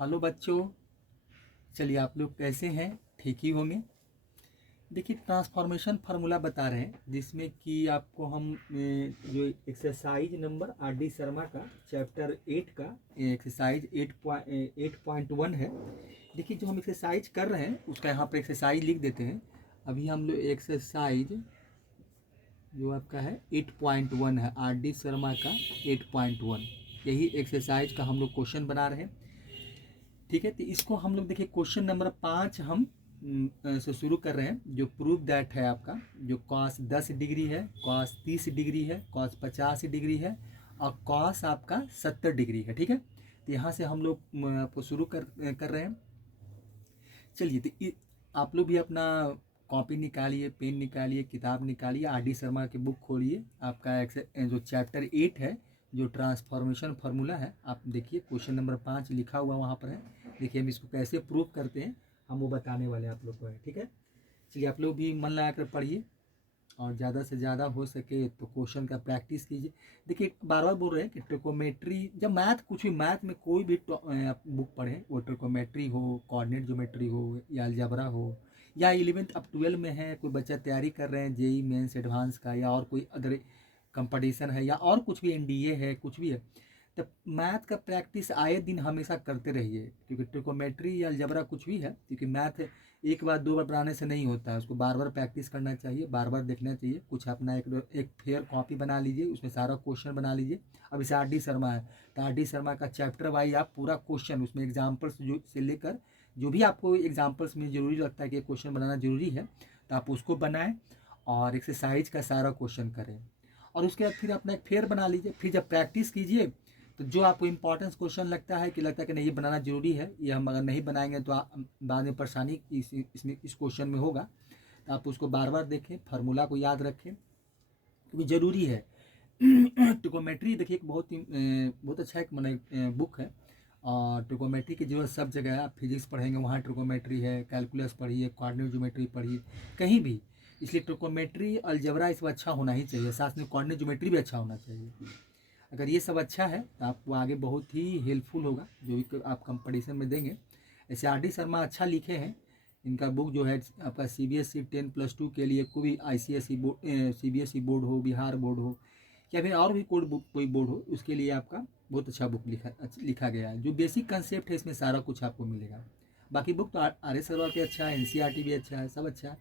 Hello बच्चों। चलिए, आप लोग कैसे हैं? ठीक ही होंगे। देखिए, ट्रांसफॉर्मेशन फार्मूला बता रहे हैं जिसमें कि आपको हम जो exercise number R D Sharma का चैप्टर 8 का एक्सरसाइज 8.1 है। देखिए, जो हम एक्सरसाइज कर रहे हैं उसका यहाँ पर एक्सरसाइज लिख देते हैं। अभी हम लोग एक्सरसाइज जो आपका है 8.1 है, आर डी शर्मा का 8.1, यही एक्सरसाइज का हम लोग क्वेश्चन बना रहे हैं। ठीक है, तो इसको हम लोग देखिए क्वेश्चन नंबर 5 हम से शुरू कर रहे हैं। जो प्रूफ दैट है आपका, जो कॉस 10 डिग्री है, कॉस 30 डिग्री है, कॉस 50 डिग्री है और कॉस आपका 70 डिग्री है। ठीक है, तो यहाँ से हम लोग आपको शुरू कर रहे हैं। चलिए, तो आप लोग भी अपना कॉपी निकालिए, पेन निकालिए, किताब निकालिए, आर डी शर्मा की बुक खोलिए। आपका जो चैप्टर 8 है, जो ट्रांसफॉर्मेशन फार्मूला है, आप देखिए क्वेश्चन नंबर 5 लिखा हुआ वहाँ पर है। देखिए हम इसको कैसे प्रूव करते हैं, हम वो बताने वाले हैं आप लोग को है। ठीक है, चलिए आप लोग भी मन लगा कर पढ़िए और ज़्यादा से ज़्यादा हो सके तो क्वेश्चन का प्रैक्टिस कीजिए। देखिए बार बार बोल रहे हैं कि ट्रिकोमेट्री, जब मैथ कुछ भी मैथ में कोई भी आप बुक पढ़ें, वो ट्रिकोमेट्री हो, कोऑर्डिनेट ज्योमेट्री हो या अलजेब्रा हो या 11th अब 12 में है, कोई बच्चा तैयारी कर रहे हैं जेई मेंस एडवांस का या और कोई अदर कंपटीशन है या और कुछ भी एनडीए है, कुछ भी है, तो मैथ का प्रैक्टिस आए दिन हमेशा करते रहिए। क्योंकि ट्रिकोमेट्री या अलजेब्रा कुछ भी है, क्योंकि मैथ एक बार दो बार बनाने से नहीं होता है, उसको बार बार प्रैक्टिस करना चाहिए, बार बार देखना चाहिए। कुछ अपना एक फेयर कॉपी बना लीजिए, उसमें सारा क्वेश्चन बना लीजिए। अब इसे आर डी शर्मा है तो आर डी शर्मा का चैप्टर वाइज आप पूरा क्वेश्चन, उसमें एग्जाम्पल्स जो से लेकर जो भी आपको एग्जाम्पल्स में ज़रूरी लगता है कि क्वेश्चन बनाना ज़रूरी है, तो आप उसको बनाएं और एक्सरसाइज का सारा क्वेश्चन करें। और उसके बाद फिर अपना एक फेयर बना लीजिए। फिर जब प्रैक्टिस कीजिए तो जो आपको इंपॉर्टेंस क्वेश्चन लगता है कि नहीं ये बनाना जरूरी है, ये हम अगर नहीं बनाएंगे तो बाद में परेशानी इस क्वेश्चन में होगा, तो आप उसको बार बार देखें, फार्मूला को याद रखें क्योंकि ज़रूरी है। ट्रिकोमेट्री देखिए एक बहुत अच्छा एक मैंने बुक है और ट्रिकोमेट्री की जरूरत सब जगह है। आप फिजिक्स पढ़ेंगे वहाँ ट्रिकोमेट्री है, कैलकुलस पढ़िए, कोऑर्डिनेट ज्योमेट्री पढ़िए, कहीं भी। इसलिए ट्रिकोमेट्री अलजेब्रा इसमें अच्छा होना ही चाहिए, साथ में कोऑर्डिनेट ज्योमेट्री भी अच्छा होना चाहिए। अगर ये सब अच्छा है तो आपको आगे बहुत ही हेल्पफुल होगा जो भी आप कंपटीशन में देंगे। ऐसे आर डी शर्मा अच्छा लिखे हैं। इनका बुक जो है आपका CBSE 10+2 के लिए, कोई ICSE बोर्ड, CBSE बोर्ड हो, बिहार बोर्ड हो या फिर और भी कोई बोर्ड हो, उसके लिए आपका बहुत अच्छा बुक लिखा गया है। जो बेसिक कंसेप्ट है इसमें सारा कुछ आपको मिलेगा। बाकी बुक तो आर एस अग्रवाल के अच्छा है, NCERT भी अच्छा है, सब अच्छा है।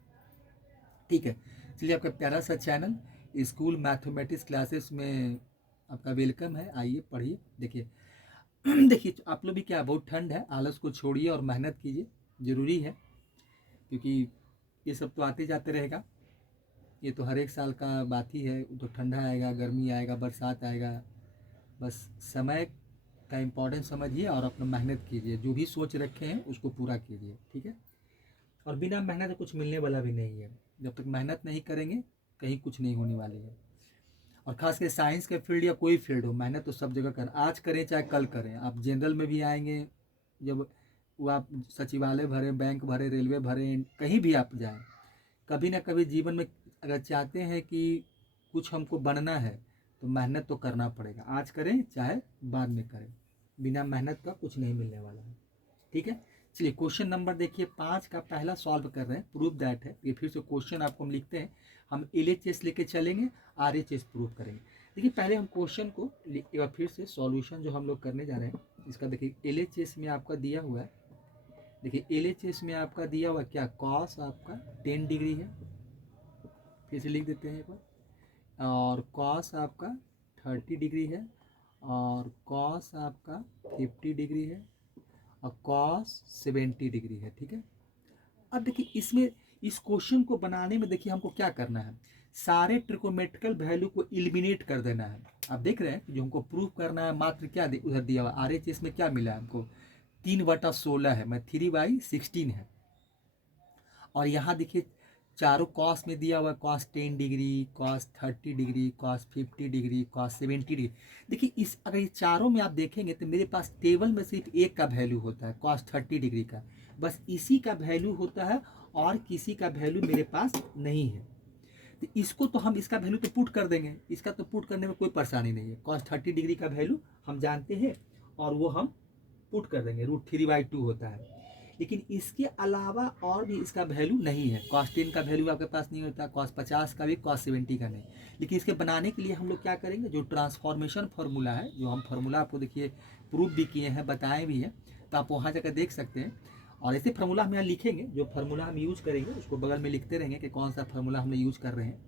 ठीक है, चलिए आपका प्यारा सा चैनल स्कूल मैथमेटिक्स क्लासेस में आपका वेलकम है। आइए पढ़िए। देखिए देखिए आप लोग भी क्या, बहुत ठंड है, आलस को छोड़िए और मेहनत कीजिए, ज़रूरी है। क्योंकि ये सब तो आते जाते रहेगा, ये तो हर एक साल का बात ही है। तो ठंडा आएगा, गर्मी आएगा, बरसात आएगा, बस समय का इम्पोर्टेंस समझिए और अपना मेहनत कीजिए। जो भी सोच रखे हैं उसको पूरा कीजिए। ठीक है, और बिना मेहनत कुछ मिलने वाला भी नहीं है। जब तक मेहनत नहीं करेंगे कहीं कुछ नहीं होने वाली है। और खास कर साइंस के फील्ड या कोई फील्ड हो, मेहनत तो सब जगह करें, आज करें चाहे कल करें। आप जनरल में भी आएंगे, जब वो आप सचिवालय भरें, बैंक भरें, रेलवे भरें, कहीं भी आप जाएं, कभी ना कभी जीवन में अगर चाहते हैं कि कुछ हमको बनना है तो मेहनत तो करना पड़ेगा। आज करें चाहे बाद में करें, बिना मेहनत का कुछ नहीं मिलने वाला है। ठीक है, चलिए क्वेश्चन नंबर देखिए 5 का पहला सॉल्व कर रहे हैं, प्रूफ दैट है। ये फिर से क्वेश्चन आपको हम लिखते हैं, हम LHS लेके चलेंगे, RHS प्रूफ करेंगे। देखिए पहले हम क्वेश्चन को एक बार फिर से सॉल्यूशन जो हम लोग करने जा रहे हैं इसका, देखिए LHS में आपका दिया हुआ है। देखिए LHS में आपका दिया हुआ क्या, कॉस आपका 10 डिग्री है, फिर से लिख देते हैं एक बार, और कॉस आपका 30 डिग्री है, और कॉस आपका 50 डिग्री है, और कॉस 70 डिग्री है। ठीक है, अब देखिए इसमें इस क्वेश्चन को बनाने में देखिए हमको क्या करना है, सारे ट्रिकोमेट्रिकल वैल्यू को एलिमिनेट कर देना है। आप देख रहे हैं कि जो हमको प्रूफ करना है, मात्र क्या उधर दिया हुआ RHS में क्या मिला है हमको, 3/16 है, मैं 3/16 है। और यहाँ देखिए चारों कॉस में दिया हुआ, cos 10 degree, cos 30 degree, cos 50 degree, cos 70 degree. देखिए इस अगर ये चारों में आप देखेंगे तो मेरे पास टेबल में सिर्फ एक का वैल्यू होता है, कॉस 30 डिग्री का, बस इसी का वैल्यू होता है और किसी का वैल्यू मेरे पास नहीं है। तो इसको तो हम इसका वैल्यू तो पुट कर देंगे, इसका तो पुट करने में कोई परेशानी नहीं है। कॉस 30 डिग्री का वैल्यू हम जानते हैं और वो हम पुट कर देंगे, √3/2 होता है। लेकिन इसके अलावा और भी इसका वैल्यू नहीं है। cos 10 का वैल्यू आपके पास नहीं होता, cos 50 का भी, cos 70 का नहीं। लेकिन इसके बनाने के लिए हम लोग क्या करेंगे, जो ट्रांसफॉर्मेशन फार्मूला है, जो हम फार्मूला आपको देखिए प्रूफ भी किए हैं, बताए भी हैं, तो आप वहाँ जाकर देख सकते हैं। और ऐसे फार्मूला हम यहाँ लिखेंगे, जो फार्मूला हम यूज़ करेंगे उसको बगल में लिखते रहेंगे कि कौन सा फार्मूला हमने यूज़ कर रहे हैं।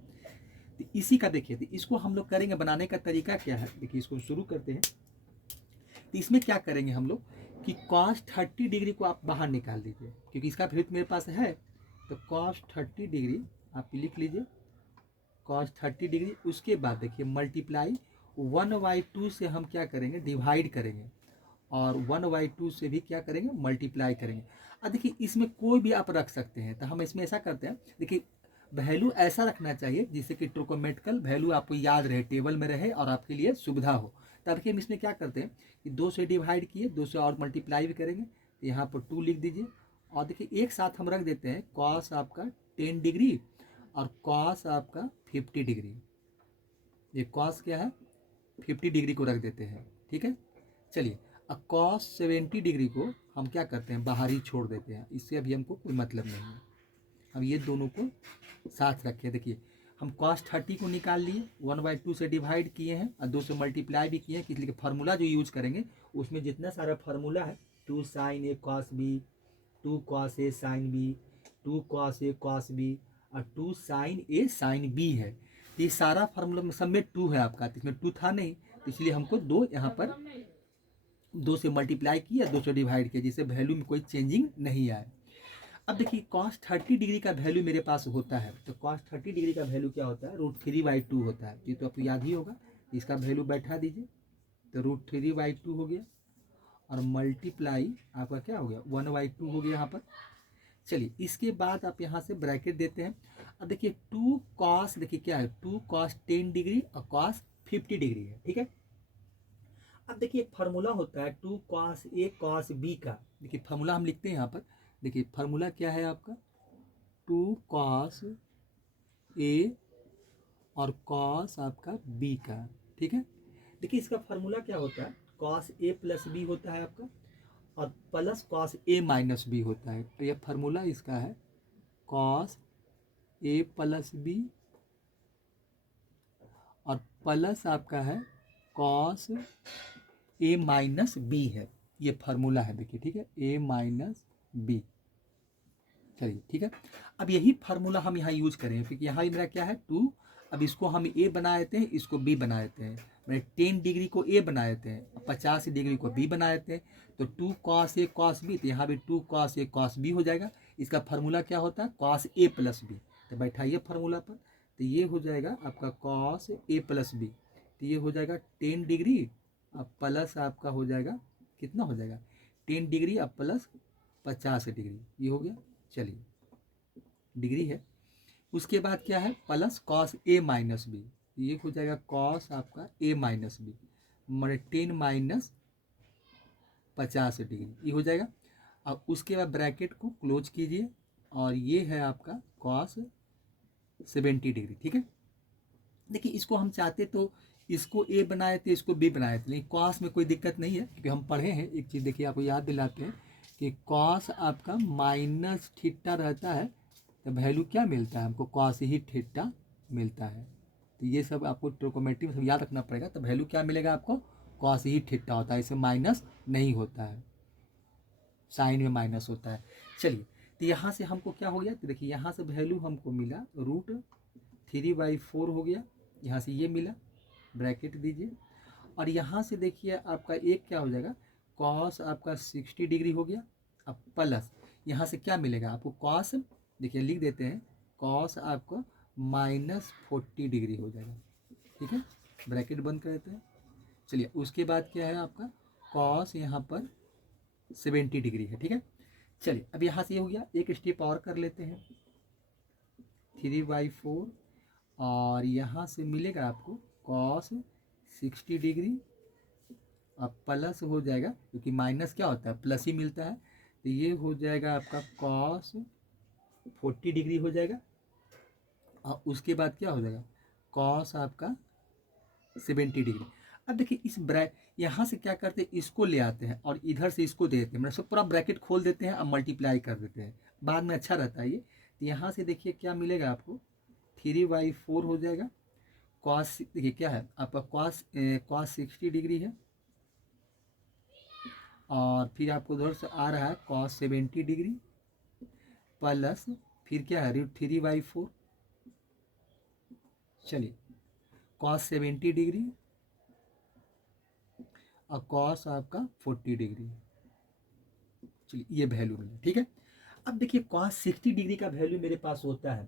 तो इसी का देखिए, तो इसको हम लोग करेंगे। बनाने का तरीका क्या है, देखिए इसको शुरू करते हैं। तो इसमें क्या करेंगे हम लोग कि cos 30 डिग्री को आप बाहर निकाल दीजिए, क्योंकि इसका वृत्त मेरे पास है। तो cos 30 डिग्री आप लिख लीजिए, cos 30 डिग्री। उसके बाद देखिए मल्टीप्लाई 1/2 से हम क्या करेंगे, डिवाइड करेंगे, और 1/2 से भी क्या करेंगे, मल्टीप्लाई करेंगे। अब देखिए इसमें कोई भी आप रख सकते हैं। तो हम इसमें ऐसा करते हैं, देखिए वैल्यू ऐसा रखना चाहिए जिससे कि ट्रिग्नोमेट्रिकल वैल्यू आपको याद रहे, टेबल में रहे और आपके लिए सुविधा हो। तब देखिए हम इसमें क्या करते हैं कि 2 से डिवाइड किए, 2 से और मल्टीप्लाई भी करेंगे, तो यहाँ पर 2 लिख दीजिए। और देखिए एक साथ हम रख देते हैं कॉस आपका 10 डिग्री और कॉस आपका 50 डिग्री। ये कॉस क्या है, 50 डिग्री को रख देते हैं, ठीक है। चलिए अब कॉस 70 डिग्री को हम क्या करते हैं, बाहर ही छोड़ देते हैं, इससे अभी हमको कोई मतलब नहीं है। अब ये दोनों को साथ रखें। देखिए हम cos 30 को निकाल लिए, 1/2 से डिवाइड किए हैं और 2 से मल्टीप्लाई भी किए हैं, इसलिए फार्मूला जो यूज करेंगे उसमें जितना सारा फार्मूला है, 2 sin A cos B, 2 cos A sin B, 2 cos A cos B और 2 sin A sin B है। ये सारा फार्मूला में सब में 2 है आपका, इसमें 2 था नहीं, तो इसलिए हमको 2 यहाँ पर 2 से मल्टीप्लाई किया, 2 से डिवाइड किया, जिससे वैल्यू में कोई चेंजिंग नहीं आए। अब देखिए cos 30 डिग्री का वैल्यू मेरे पास होता है। तो cos 30 डिग्री का वैल्यू क्या होता है, √3/2 होता है। ये तो आपको याद ही होगा। इसका वैल्यू बैठा दीजिए, तो √3/2 हो गया और मल्टीप्लाई आपका क्या हो गया, 1/2 हो गया यहाँ पर। चलिए इसके बाद आप यहाँ से ब्रैकेट देते हैं। अब देखिए 2 cos, देखिए क्या है, 2 cos 10 डिग्री और cos 50 डिग्री है, ठीक है। अब देखिए फार्मूला होता है 2 cos A cos B का। देखिए फार्मूला हम लिखते हैं यहाँ पर, देखिए फार्मूला क्या है आपका, 2 cos A और cos आपका B का, ठीक है। देखिए इसका फार्मूला क्या होता है, cos A प्लस B होता है आपका, और plus cos A minus B होता है। तो यह फार्मूला इसका है cos A प्लस B और प्लस आपका है cos A माइनस B है। ये फार्मूला है, देखिए ठीक है, A माइनस B। चलिए ठीक है। अब यही फार्मूला हम यहाँ यूज करें, क्योंकि यहाँ मेरा क्या है 2, अब इसको हम A बना देते हैं, इसको B बना देते हैं। मैंने 10 डिग्री को A बना देते हैं, 50 डिग्री को B बना देते हैं। तो 2 cos A cos B, तो यहाँ भी 2 cos A cos B हो जाएगा। इसका फार्मूला क्या होता है, cos A प्लस B। तो बैठाइए फार्मूला पर, तो ये हो जाएगा आपका cos A प्लस B। तो ये हो जाएगा 10 डिग्री अब प्लस आपका हो जाएगा, कितना हो जाएगा, 10 डिग्री अब प्लस 50 डिग्री, ये हो गया। चलिए डिग्री है। उसके बाद क्या है, plus cos a minus B, ये हो जाएगा कॉस आपका ए माइनस बी, मतलब 10 माइनस 50 डिग्री, ये हो जाएगा। अब उसके बाद ब्रैकेट को क्लोज कीजिए और ये है आपका कॉस 70 डिग्री, ठीक है। देखिए इसको हम चाहते तो इसको ए बनाए थे, इसको बी बनाए थे, लेकिन कॉस में कोई दिक्कत नहीं है, क्योंकि हम पढ़े हैं एक चीज़, देखिए आपको याद दिलाते हैं कि कॉस आपका माइनस थीटा रहता है, तो वैल्यू क्या मिलता है हमको, कॉस ही थीटा मिलता है। तो ये सब आपको ट्रिग्नोमेट्री में सब याद रखना पड़ेगा। तो वैल्यू क्या मिलेगा आपको, कॉस ही थीटा होता है, इसे माइनस नहीं होता है, साइन में माइनस होता है। चलिए तो यहाँ से हमको क्या हो गया, तो देखिए यहाँ से वैल्यू हमको मिला √3/4 हो गया, यहाँ से ये मिला, ब्रैकेट दीजिए। और यहाँ से देखिए आपका एक क्या हो जाएगा, कॉस आपका 60 डिग्री हो गया। अब प्लस यहाँ से क्या मिलेगा आपको, कॉस, देखिए लिख देते हैं, कॉस आपको -40 डिग्री हो जाएगा, ठीक है। ब्रैकेट बंद कर देते हैं। चलिए उसके बाद क्या है आपका, कॉस यहाँ पर 70 डिग्री है, ठीक है। चलिए अब यहाँ से ये हो गया, एक स्टेप और कर लेते हैं, 3/4 और यहाँ से मिलेगा आपको कॉस 60 डिग्री, अब प्लस हो जाएगा, क्योंकि माइनस क्या होता है, प्लस ही मिलता है। तो ये हो जाएगा आपका कॉस 40 डिग्री हो जाएगा। और उसके बाद क्या हो जाएगा, कॉस आपका 70 डिग्री। अब देखिए इस यहाँ से क्या करते हैं, इसको ले आते हैं और इधर से इसको दे देते हैं, मतलब सब पूरा ब्रैकेट खोल देते हैं और मल्टीप्लाई कर देते हैं, बाद में अच्छा रहता है ये। तो यहाँ से देखिए क्या मिलेगा आपको, 3/4 हो जाएगा। कॉस देखिए क्या है आपका, कॉस 60 डिग्री है, और फिर आपको उधर से आ रहा है कॉस 70 डिग्री, प्लस फिर क्या है √3/4। चलिए कॉस 70 डिग्री और कॉस आपका 40 डिग्री। चलिए ये वैल्यू मिला, ठीक है। अब देखिए कॉस 60 डिग्री का वैल्यू मेरे पास होता है,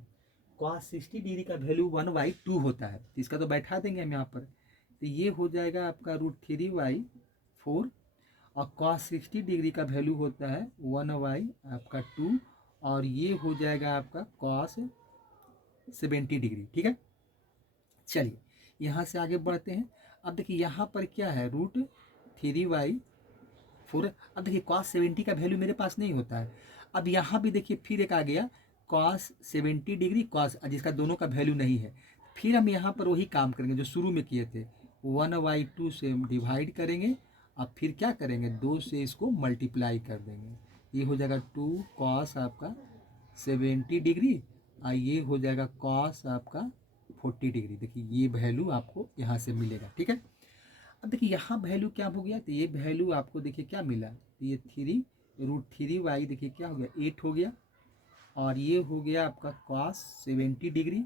कॉस 60 डिग्री का वैल्यू 1/2 होता है, तो इसका तो बैठा देंगे हम यहाँ पर। तो ये हो जाएगा आपका √3/4, और कॉस 60 डिग्री का वैल्यू होता है 1/2, और ये हो जाएगा आपका कॉस 70 डिग्री, ठीक है। चलिए यहाँ से आगे बढ़ते हैं। अब देखिए यहाँ पर क्या है, √3/4। अब देखिए कॉस 70 का वैल्यू मेरे पास नहीं होता है। अब यहाँ भी देखिए फिर एक आ गया कॉस 70 डिग्री कॉस, जिसका दोनों का वैल्यू नहीं है। फिर हम यहाँ पर वही काम करेंगे जो शुरू में किए थे, 1/2 से डिवाइड करेंगे, अब फिर क्या करेंगे, 2 से इसको मल्टीप्लाई कर देंगे। ये हो जाएगा 2 कॉस आपका 70 डिग्री, और ये हो जाएगा कॉस आपका 40 डिग्री। देखिए ये वैल्यू आपको यहाँ से मिलेगा, ठीक है। अब देखिए यहाँ वैल्यू क्या हो गया, तो ये वैल्यू आपको देखिए क्या मिला, तो ये √3/, देखिए क्या हो गया, 8 हो गया, और ये हो गया आपका कॉस 70 डिग्री,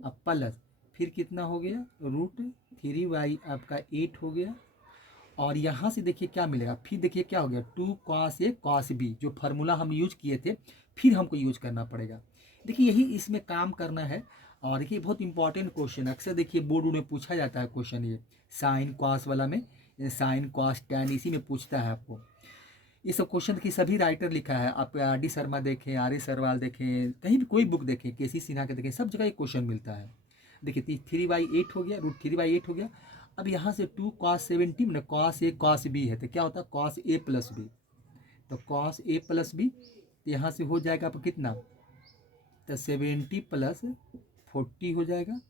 अब प्लस फिर कितना हो गया, √3/ आपका 8 हो गया, और यहाँ से देखिए क्या मिलेगा, फिर देखिए क्या हो गया, 2 कॉस A कॉस B, जो फार्मूला हम यूज किए थे फिर हमको यूज करना पड़ेगा। देखिए यही इसमें काम करना है। और देखिए बहुत इंपॉर्टेंट क्वेश्चन, अक्सर देखिए बोर्ड में पूछा जाता है क्वेश्चन, ये साइन कॉस वाला में, साइन कॉस टैन इसी में पूछता है आपको। ये सब क्वेश्चन की सभी राइटर लिखा है, आप RD शर्मा देखें, RA सरवाल देखें, कहीं भी कोई बुक देखें, KC सिन्हा के देखें, सब जगह ये क्वेश्चन मिलता है। देखिए 3/8 हो गया, √3/8 हो गया। अब यहाँ से 2 cos 70 मतलब cos A cos B है, तो क्या होता है cos A + B, तो cos A + B, तो यहाँ से हो जाएगा आपको कितना, तो 70 + 40 हो जाएगा,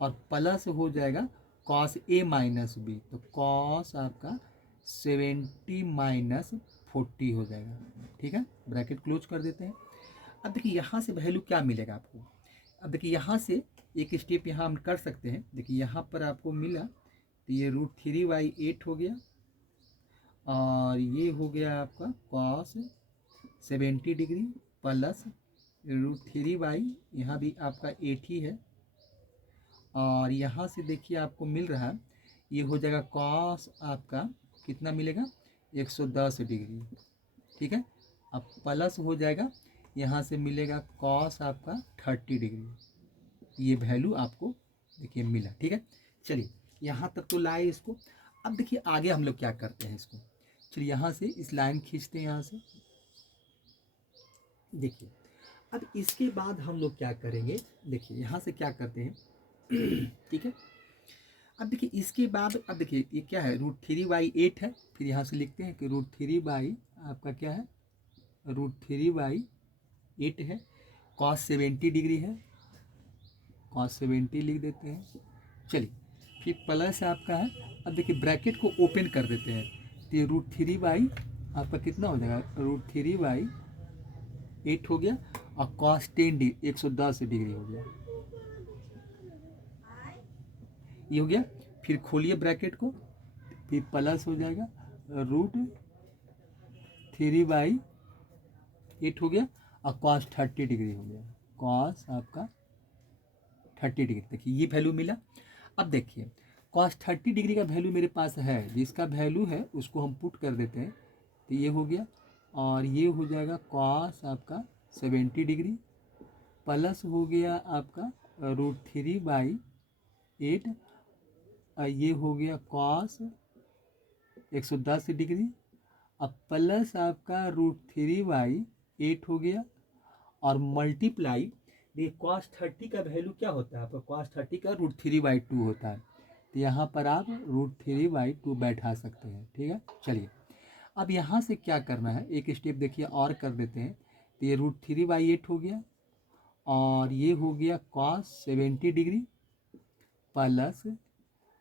और प्लस हो जाएगा cos A - B, तो cos आपका 70 - 40 हो जाएगा, ठीक है। ब्रैकेट क्लोज कर देते हैं। अब देखिए यहाँ से वैल्यू क्या मिलेगा आपको। अब देखिए यहाँ से एक स्टेप यहाँ हम कर सकते हैं। देखिए यहाँ पर आपको मिला, तो ये √3/8 हो गया, और ये हो गया आपका कॉस 70 डिग्री प्लस √3/, यहाँ भी आपका 8 ही है, और यहाँ से देखिए आपको मिल रहा है, ये हो जाएगा कॉस आपका कितना मिलेगा, 110 डिग्री, ठीक है। अब प्लस हो जाएगा, यहाँ से मिलेगा कॉस आपका 30 डिग्री। ये वैल्यू आपको देखिए मिला, ठीक है। चलिए यहाँ तक तो लाए इसको। अब देखिए आगे हम लोग क्या करते हैं इसको। चलिए यहाँ से इस लाइन खींचते हैं यहाँ से। देखिए अब इसके बाद हम लोग क्या करेंगे, देखिए यहाँ से क्या करते हैं ठीक है। अब देखिए इसके बाद, अब देखिए ये क्या है, √3/8 है, फिर यहाँ से लिखते हैं कि √3/ आपका क्या है, √3/8 है, कॉस 70 डिग्री है, कॉस 70 लिख देते हैं। चलिए फिर प्लस आपका है, अब देखिए ब्रैकेट को ओपन कर देते हैं, तो ये √3/ आपका कितना हो जाएगा, √3/8 हो गया, और कॉस 110 डिग्री हो गया, ये हो गया। फिर खोलिए ब्रैकेट को, फिर प्लस हो जाएगा √3/8 हो गया, और कॉस 30 डिग्री हो गया, कॉस आपका 30 डिग्री। देखिए ये वैल्यू मिला। अब देखिए कॉस 30 डिग्री का वैल्यू मेरे पास है, जिसका वैल्यू है उसको हम पुट कर देते हैं, तो ये हो गया, और ये हो जाएगा कॉस आपका 70 डिग्री प्लस हो गया आपका √3/8, ये हो गया कॉस 110 डिग्री, अब प्लस आपका √3/8 हो गया, और मल्टीप्लाई, देखिए कॉस 30 का वैल्यू क्या होता है आपका, कॉस 30 का √3/2 होता है, तो यहाँ पर आप √3/2 बैठा सकते हैं, ठीक है। चलिए अब यहाँ से क्या करना है, एक स्टेप देखिए और कर देते हैं, तो ये √3/8 हो गया, और ये हो गया कॉस 70 डिग्री प्लस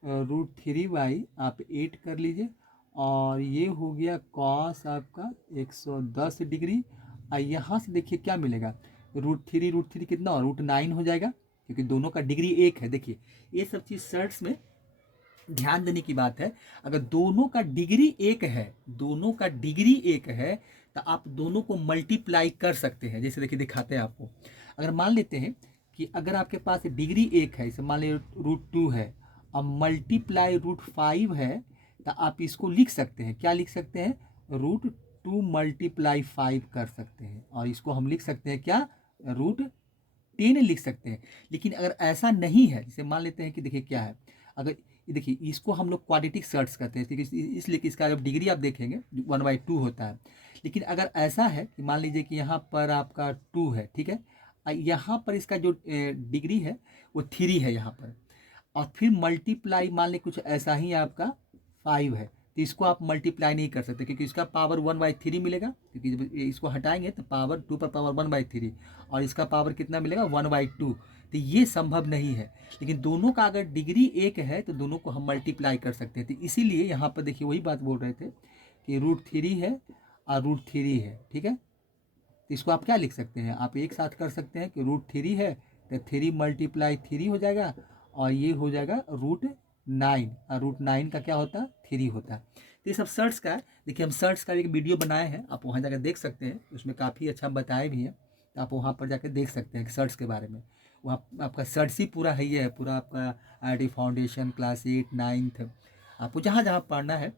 √3y आप 8 कर लीजिए, और ये हो गया कॉस आपका 110 डिग्री। और यहाँ से देखिए क्या मिलेगा, √3 कितना, √9 हो जाएगा, क्योंकि दोनों का डिग्री एक है। देखिए ये सब चीज़ सर्ट्स में ध्यान देने की बात है। अगर दोनों का डिग्री एक है, दोनों का डिग्री एक है, तो आप दोनों को मल्टीप्लाई कर सकते हैं। जैसे देखिए दिखाते हैं आपको, अगर मान लेते हैं कि अगर आपके पास डिग्री एक है, इसे मान लीजिए √2 है, और मल्टीप्लाई √5 है, तो आप इसको लिख सकते हैं, क्या लिख सकते हैं, √2 × 5 कर सकते हैं, और इसको हम लिख सकते हैं क्या, √10 लिख सकते हैं। लेकिन अगर ऐसा नहीं है, जैसे मान लेते हैं कि देखिए क्या है, अगर देखिए इसको हम लोग क्वाड्रेटिक सर्ट्स करते हैं, इसलिए कि इसका जब डिग्री आप देखेंगे 1/2 होता है। लेकिन अगर ऐसा है कि मान लीजिए कि यहाँ पर आपका 2 है, ठीक है, यहाँ पर इसका जो डिग्री है वो 3 है यहाँ पर, और फिर मल्टीप्लाई मान लीजिए कुछ ऐसा ही आपका 5 है, तो इसको आप मल्टीप्लाई नहीं कर सकते, क्योंकि इसका पावर 1/3 मिलेगा, क्योंकि जब इसको हटाएंगे तो पावर 2 पर पावर 1/3, और इसका पावर कितना मिलेगा, 1/2। तो ये संभव नहीं है। लेकिन दोनों का अगर डिग्री एक है तो दोनों को हम मल्टीप्लाई कर सकते हैं। तो इसीलिए यहाँ पर देखिए वही बात बोल रहे थे कि √3 है और √3 है, ठीक है। तो इसको आप क्या लिख सकते हैं, आप एक साथ कर सकते हैं कि √3 है तो 3 × 3 हो जाएगा, और ये हो जाएगा √9, और √9 का क्या होता है, 3 होता है। तो ये सब सर्ट्स का है। देखिए हम सर्ट्स का एक वीडियो बनाए हैं, आप वहाँ जाकर देख सकते हैं, उसमें काफ़ी अच्छा बताए भी हैं, तो आप वहाँ पर जाकर देख सकते हैं सर्ट्स के बारे में। वहाँ आपका सर्ट्स ही पूरा है, ये है पूरा आपका IT फाउंडेशन क्लास 8 9th, आपको जहाँ जहाँ पढ़ना है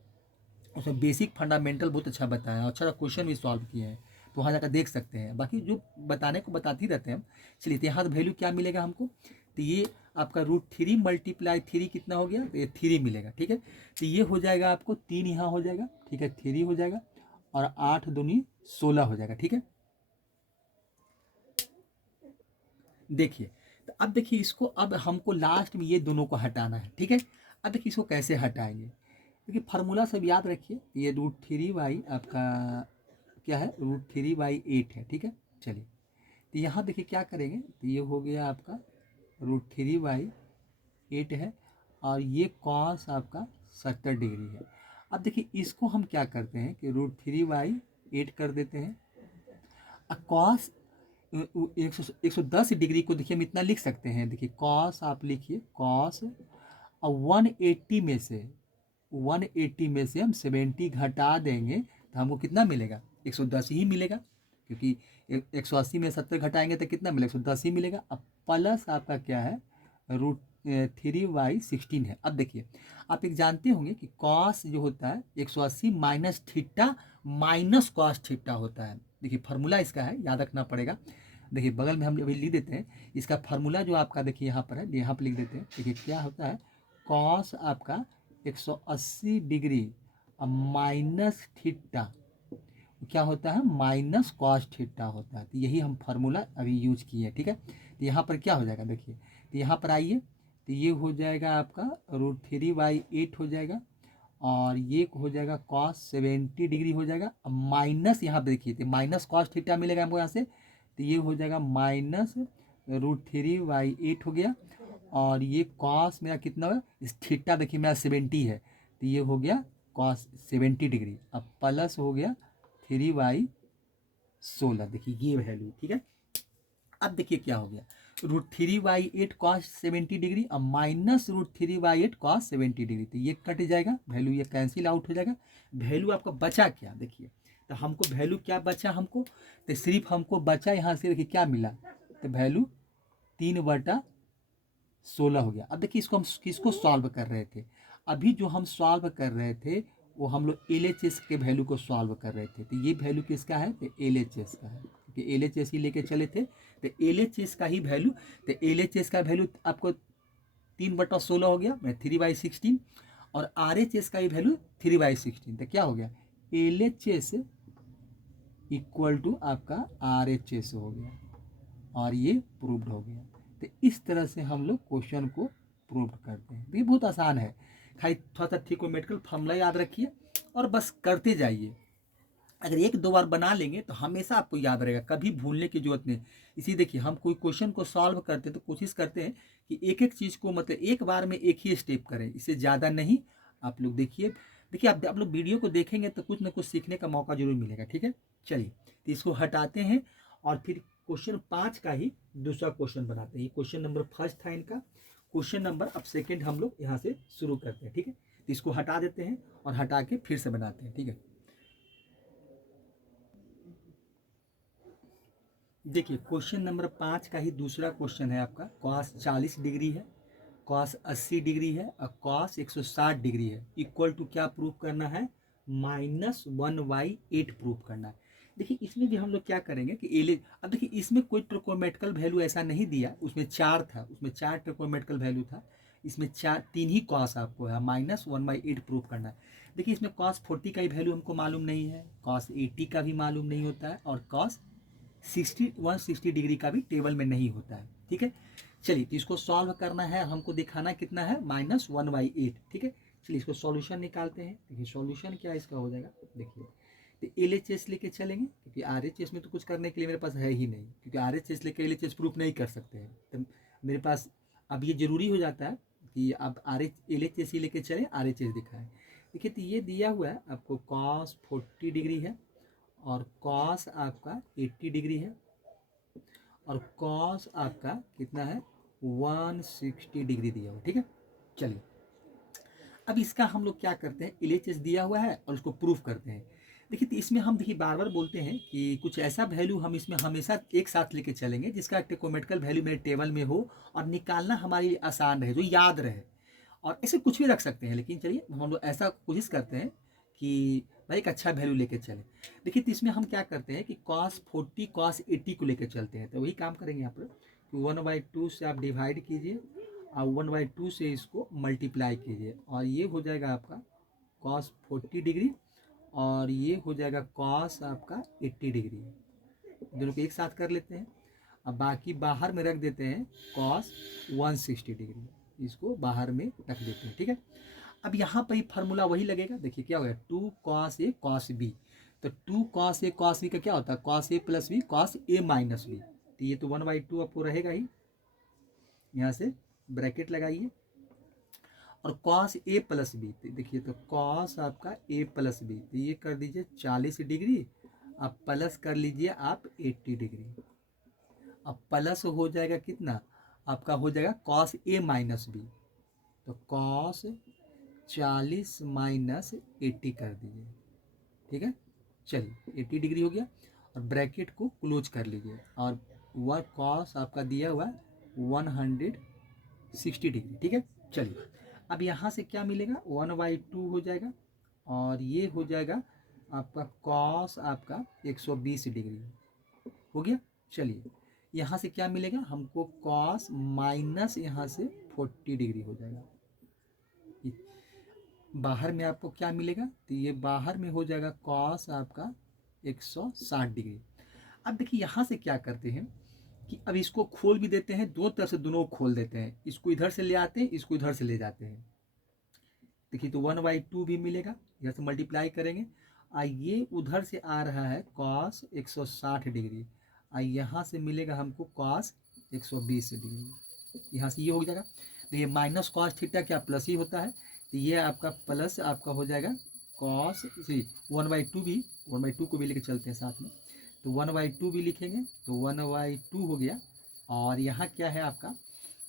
उसमें बेसिक फंडामेंटल बहुत अच्छा बताया है, अच्छा क्वेश्चन भी सॉल्व किए हैं, तो वहाँ जाकर देख सकते हैं। बाकी जो बताने को बताते ही रहते हैं। चलिए तो यहाँ वैल्यू क्या मिलेगा हमको, तो ये आपका √3 × 3 कितना हो गया, तो ये 3 मिलेगा, ठीक है। तो ये हो जाएगा आपको 3 यहाँ हो जाएगा, ठीक है, 3 हो जाएगा, और 8 दूनी 16 हो जाएगा, ठीक है। देखिए तो अब देखिए इसको, अब हमको लास्ट में ये दोनों को हटाना है, ठीक है। अब देखिए इसको कैसे हटाएंगे, देखिए फार्मूला सब याद रखिए, ये √3y आपका क्या है, √3/8 है, ठीक है। चलिए तो यहाँ देखिए क्या करेंगे, तो ये हो गया आपका √3/8 है, और ये कॉस आपका 70 डिग्री है। अब देखिए इसको हम क्या करते हैं कि √3/8 कर देते हैं, अब कॉस 110 डिग्री को देखिए हम इतना लिख सकते हैं, देखिए कॉस आप लिखिए कॉस, और 180 में से हम 70 घटा देंगे तो हमको कितना मिलेगा, 110 ही मिलेगा, क्योंकि 180 में 70 घटाएंगे तो कितना मिलेगा, 110 ही मिलेगा। अब प्लस आपका क्या है, √3/16 है। अब देखिए आप एक जानते होंगे कि कॉस जो होता है 180 minus theta minus cos theta होता है। देखिए फार्मूला इसका है, याद रखना पड़ेगा। देखिए बगल में हम अभी लिख देते हैं इसका फार्मूला, जो आपका देखिए यहाँ पर है, यहाँ पर लिख देते हैं। देखिए क्या होता है, कॉस आपका 180 डिग्री माइनस थीटा क्या होता है, माइनस कॉस थीटा होता है। तो यही हम फार्मूला अभी यूज किए हैं, ठीक है। तो यहाँ पर क्या हो जाएगा, देखिए तो यहाँ पर आइए, तो ये हो जाएगा आपका √3/8 हो जाएगा, और ये हो जाएगा कॉस 70 डिग्री हो जाएगा, माइनस यहाँ पे देखिए तो माइनस कॉस थीटा मिलेगा हमको यहाँ से, तो ये हो जाएगा माइनस √3/8 हो गया, और ये कॉस मेरा कितना है, इस थीटा देखिए मेरा 70 है, तो ये हो गया कॉस 70 डिग्री। अब प्लस हो गया 3/16, देखिए ये वैल्यू, ठीक है। अब देखिए क्या हो गया, √3/8 कॉस 70 डिग्री, अब माइनस √3/8 कॉस 70 डिग्री, तो ये कट जाएगा, वैल्यू ये कैंसिल आउट हो जाएगा। वैल्यू आपका बचा क्या, देखिए तो हमको वैल्यू क्या बचा, हमको तो सिर्फ हमको बचा यहाँ से, देखिए क्या मिला, तो वैल्यू 3/16 हो गया। अब देखिए इसको हम किसको सॉल्व कर रहे थे, अभी जो हम सॉल्व कर रहे थे वो हम लोग LHS के वैल्यू को सॉल्व कर रहे थे। तो ये वैल्यू किसका है, तो LHS का है, क्योंकि LHS ही लेके चले थे, तो LHS का ही वैल्यू, तो LHS का वैल्यू आपको 3/16 हो गया, 3/16, और RHS का ही वैल्यू 3/16। तो क्या हो गया, LHS इक्वल टू आपका RHS हो गया, और ये प्रूव्ड हो गया। तो इस तरह से हम लोग क्वेश्चन को प्रूव करते हैं। ये बहुत आसान है, खाली थोड़ा सा थियोमेट्रिकल फॉर्मूला याद रखिए और बस करते जाइए। अगर एक दो बार बना लेंगे तो हमेशा आपको याद रहेगा, कभी भूलने की जरूरत नहीं। इसी देखिए, हम कोई क्वेश्चन को सॉल्व करते हैं तो कोशिश करते हैं कि एक एक चीज़ को मतलब एक बार में एक ही स्टेप करें, इससे ज़्यादा नहीं। आप लोग देखिए, देखिए आप लोग वीडियो को देखेंगे तो कुछ ना कुछ सीखने का मौका जरूर मिलेगा। ठीक है, चलिए तो इसको हटाते हैं और फिर क्वेश्चन 5 का ही दूसरा क्वेश्चन बनाते हैं। ये क्वेश्चन नंबर फर्स्ट था इनका, क्वेश्चन नंबर अब सेकेंड हम लोग यहाँ से शुरू करते हैं। ठीक है, तो इसको हटा देते हैं और हटा के फिर से बनाते हैं। ठीक है, देखिए क्वेश्चन नंबर 5 का ही दूसरा क्वेश्चन है आपका। कॉस 40 डिग्री है, कॉस 80 डिग्री है और कॉस 160 डिग्री है, इक्वल टू क्या प्रूफ करना है, -1/8 प्रूफ करना है। देखिए इसमें भी हम लोग क्या करेंगे कि एले, अब देखिए इसमें कोई ट्रिकोमेट्रिकल वैल्यू ऐसा नहीं दिया, उसमें 4 था, उसमें 4 ट्रिकोमेट्रिकल वैल्यू था, इसमें 3 ही कॉस आपको है, -1/8 प्रूफ करना है। देखिए इसमें कॉस 40 का ही वैल्यू हमको मालूम नहीं है, कॉस 80 का भी मालूम नहीं होता है और कॉस 160 डिग्री का भी टेबल में नहीं होता है। ठीक है, चलिए तो इसको सॉल्व करना है, हमको दिखाना कितना है, -1/8। ठीक है, चलिए इसको सॉल्यूशन निकालते हैं। देखिए सॉल्यूशन क्या इसका हो जाएगा, देखिए तो LHS लेके चलेंगे, क्योंकि RHS में तो कुछ करने के लिए मेरे पास है ही नहीं, क्योंकि RHS लेके LHS प्रूफ नहीं कर सकते हैं, तो मेरे पास अब ये जरूरी हो जाता है कि आप LHS ही लेके चले, RHS दिखाएं। देखिए तो ये दिया हुआ है आपको, cos 40 डिग्री है और कॉस आपका 80 डिग्री है और कॉस आपका कितना है, 160 डिग्री दिया हुआ। ठीक है, चलिए अब इसका हम लोग क्या करते हैं, LHS दिया हुआ है और उसको प्रूफ करते हैं। देखिए तो इसमें हम देखिए बार बार बोलते हैं कि कुछ ऐसा वैल्यू हम इसमें हमेशा एक साथ लेके चलेंगे जिसका टेकोमेट्रिकल वैल्यू मेरे टेबल में हो और निकालना हमारे लिए आसान रहे, जो याद रहे। और ऐसे कुछ भी रख सकते हैं, लेकिन चलिए हम लोग ऐसा कोशिश करते हैं कि भाई एक अच्छा वैल्यू लेके चले। देखिए तो इसमें हम क्या करते हैं कि cos 40 cos 80 को लेके चलते हैं, तो वही काम करेंगे यहाँ पर कि 1/2 से आप डिवाइड कीजिए और 1/2 से इसको मल्टीप्लाई कीजिए और ये हो जाएगा आपका cos 40 डिग्री और ये हो जाएगा cos आपका 80 डिग्री। दोनों को एक साथ कर लेते हैं, अब बाकी बाहर में रख देते हैं cos 160 डिग्री, इसको बाहर में रख देते हैं। ठीक है, अब यहाँ पर ही फार्मूला वही लगेगा। देखिए क्या हो गया, 2 cos A cos B, तो 2 cos A cos B का क्या होता है, cos A plus B cos A minus B, तो ये तो 1/2 आपको रहेगा ही, यहाँ से ब्रैकेट लगाइए और cos A प्लस B, तो देखिए तो cos आपका A प्लस B, तो ये कर दीजिए 40 डिग्री, अब प्लस कर लीजिए आप 80 डिग्री, अब प्लस हो जाएगा कितना आपका, हो जाएगा cos A माइनस B, तो cos 40 माइनस 80 कर दीजिए। ठीक है, चलिए 80 डिग्री हो गया और ब्रैकेट को क्लोज कर लीजिए और वह कॉस आपका दिया हुआ 160 डिग्री। ठीक है, चलिए अब यहाँ से क्या मिलेगा, 1/2 हो जाएगा और ये हो जाएगा आपका कॉस आपका 120 डिग्री हो गया। चलिए यहाँ से क्या मिलेगा हमको, कॉस माइनस यहाँ से 40 डिग्री हो जाएगा। बाहर में आपको क्या मिलेगा, तो ये बाहर में हो जाएगा कॉस आपका 160 डिग्री। अब देखिए यहाँ से क्या करते हैं कि अब इसको खोल भी देते हैं, दो तरफ से दोनों को खोल देते हैं, इसको इधर से ले आते हैं, इसको इधर से ले जाते हैं। देखिए तो 1/2 भी मिलेगा, इधर से मल्टीप्लाई करेंगे और ये उधर से आ रहा है कॉस 160 डिग्री और यहाँ से मिलेगा हमको कॉस 120 डिग्री, यहाँ से ये हो जाएगा। तो ये माइनस कॉस थीटा क्या प्लस ही होता है, तो ये आपका प्लस आपका हो जाएगा कॉस 1/2 भी, 1/2 को भी लेके चलते हैं साथ में, तो 1/2 भी लिखेंगे तो 1/2 हो गया और यहाँ क्या है आपका,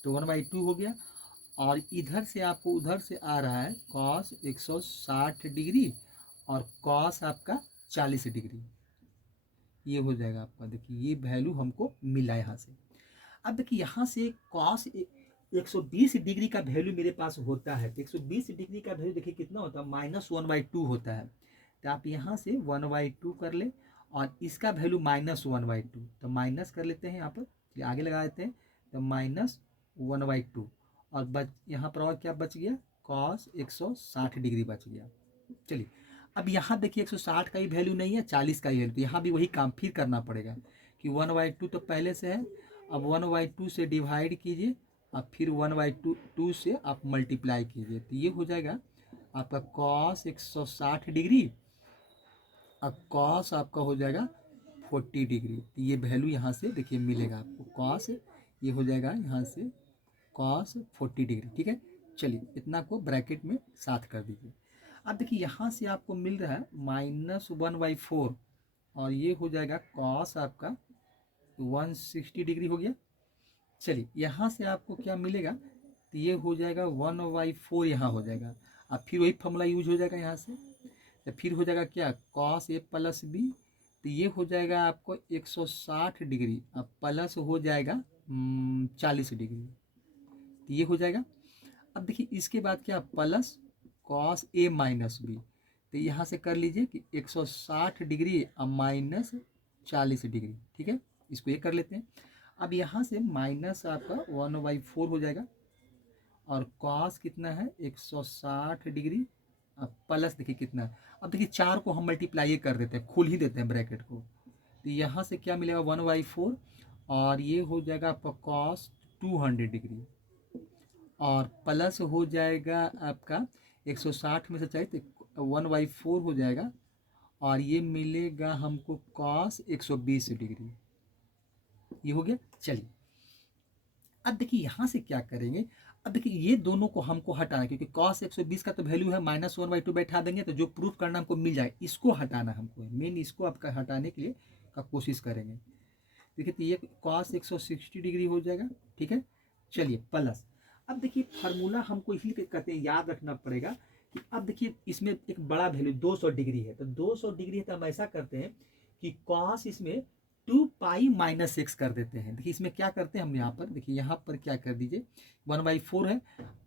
तो 1/2 हो गया और इधर से आपको उधर से आ रहा है कॉस 160 डिग्री और कॉस आपका 40 डिग्री, ये हो जाएगा आपका। देखिए ये वैल्यू हमको मिला यहाँ से। अब देखिए यहाँ से कॉस 120 डिग्री का वैल्यू मेरे पास होता है, तो 120 डिग्री का वैल्यू देखिए कितना होता है, -1/2 होता है, तो आप यहाँ से 1/2 कर ले और इसका वैल्यू -1/2, तो माइनस कर लेते हैं यहाँ पर, ये आगे लगा देते हैं, तो -1/2 और बच यहाँ पर और क्या बच गया, कॉस 160 डिग्री बच गया। चलिए अब यहाँ देखिए 160 का ही वैल्यू नहीं है, 40 का ही वैल्यू, तो यहाँ भी वही काम फिर करना पड़ेगा कि 1/2 तो पहले से है, अब 1/2 से डिवाइड कीजिए अब फिर 1/2 से आप मल्टीप्लाई कीजिए, तो ये हो जाएगा आपका कॉस 160 डिग्री अब कॉस आपका हो जाएगा 40 डिग्री। तो ये वैल्यू यहाँ से देखिए मिलेगा आपको, कॉस ये हो जाएगा यहाँ से कॉस 40 डिग्री। ठीक है, चलिए इतना को ब्रैकेट में साथ कर दीजिए। अब देखिए यहाँ से आपको मिल रहा है -1/4 और ये हो जाएगा कॉस आपका 160 डिग्री हो गया। चलिए यहाँ से आपको क्या मिलेगा, तो ये हो जाएगा 1/4 यहाँ हो जाएगा। अब फिर वही फॉर्मूला यूज हो जाएगा यहाँ से, तो फिर हो जाएगा क्या, कॉस ए प्लस बी। तो ये हो जाएगा आपको 160 डिग्री, अब प्लस हो जाएगा 40 डिग्री। तो ये हो जाएगा। अब देखिए इसके बाद क्या, plus cos a minus B. तो यहाँ से कर लीजिए कि 160 डिग्री अब माइनस 40 डिग्री। ठीक है, इसको ये कर लेते हैं। अब यहाँ से माइनस आपका 1/4 हो जाएगा और कॉस कितना है 160 डिग्री, अब प्लस देखिए कितना है। अब देखिए 4 को हम मल्टीप्लाई कर देते हैं, खोल ही देते हैं ब्रैकेट को। तो यहाँ से क्या मिलेगा 1/4 और ये हो जाएगा आपका कॉस 200 डिग्री और प्लस हो जाएगा आपका 160 में से चाहिए तो 1/4 हो जाएगा और ये मिलेगा हमको कॉस 120 डिग्री। ये हो गया। चलिए अब देखिए यहाँ से क्या करेंगे, अब देखिए ये दोनों को हमको हटाना, क्योंकि कॉस 120 का तो वैल्यू है -1/2 बैठा देंगे तो जो प्रूफ करना हमको मिल जाए, इसको हटाना हमको मेन, इसको आपका हटाने के लिए का कोशिश करेंगे। देखिए तो ये कॉस 160 डिग्री हो जाएगा। ठीक है, चलिए प्लस। अब देखिए फार्मूला हमको इसलिए कहते हैं याद रखना पड़ेगा कि अब देखिए इसमें एक बड़ा वैल्यू 200 डिग्री है, तो 200 डिग्री है तो हम ऐसा करते हैं कि कॉस इसमें 2π-x कर देते हैं। देखिए इसमें क्या करते हैं हम यहाँ पर, देखिए यहाँ पर क्या कर दीजिए 1/4 है,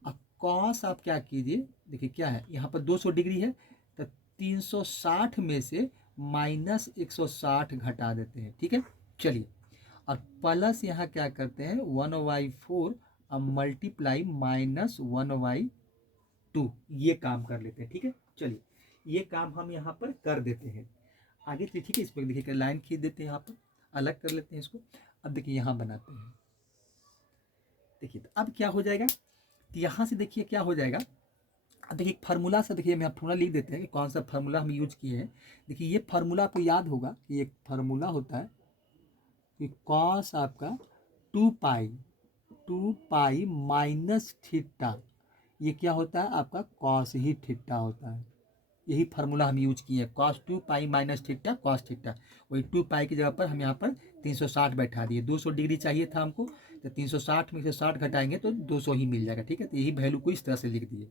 अब कॉस आप क्या कीजिए, देखिए क्या है यहाँ पर 200 डिग्री है तो 360 में से -160 घटा देते हैं। ठीक है, चलिए और प्लस यहाँ क्या करते हैं 1/4 अब मल्टीप्लाई -1/2, ये काम कर लेते हैं। ठीक है, चलिए ये काम हम यहाँ पर कर देते हैं आगे। तो ठीक है, इस पर देखिए लाइन खींच देते हैं, यहाँ पर अलग कर लेते हैं इसको। अब देखिए यहाँ बनाते हैं, देखिए तो अब क्या हो जाएगा, तो यहाँ से देखिए क्या हो जाएगा। अब देखिए फार्मूला से देखिए हम फार्मूला लिख देते हैं कि कौन सा फार्मूला हम यूज किए हैं। देखिए ये फार्मूला आपको याद होगा कि एक फार्मूला होता है कि कॉस आपका 2π माइनस थीटा, ये क्या होता है आपका कॉस ही थीटा होता है। यही फार्मूला हम यूज किए हैं, cos 2π minus theta cos theta. वही 2π की जगह पर हम यहाँ पर 360 बैठा दिए। 200 डिग्री चाहिए था हमको, तो 360 में से 60 घटाएंगे तो 200 ही मिल जाएगा। ठीक है, तो यही वैल्यू को इस तरह से लिख दिए।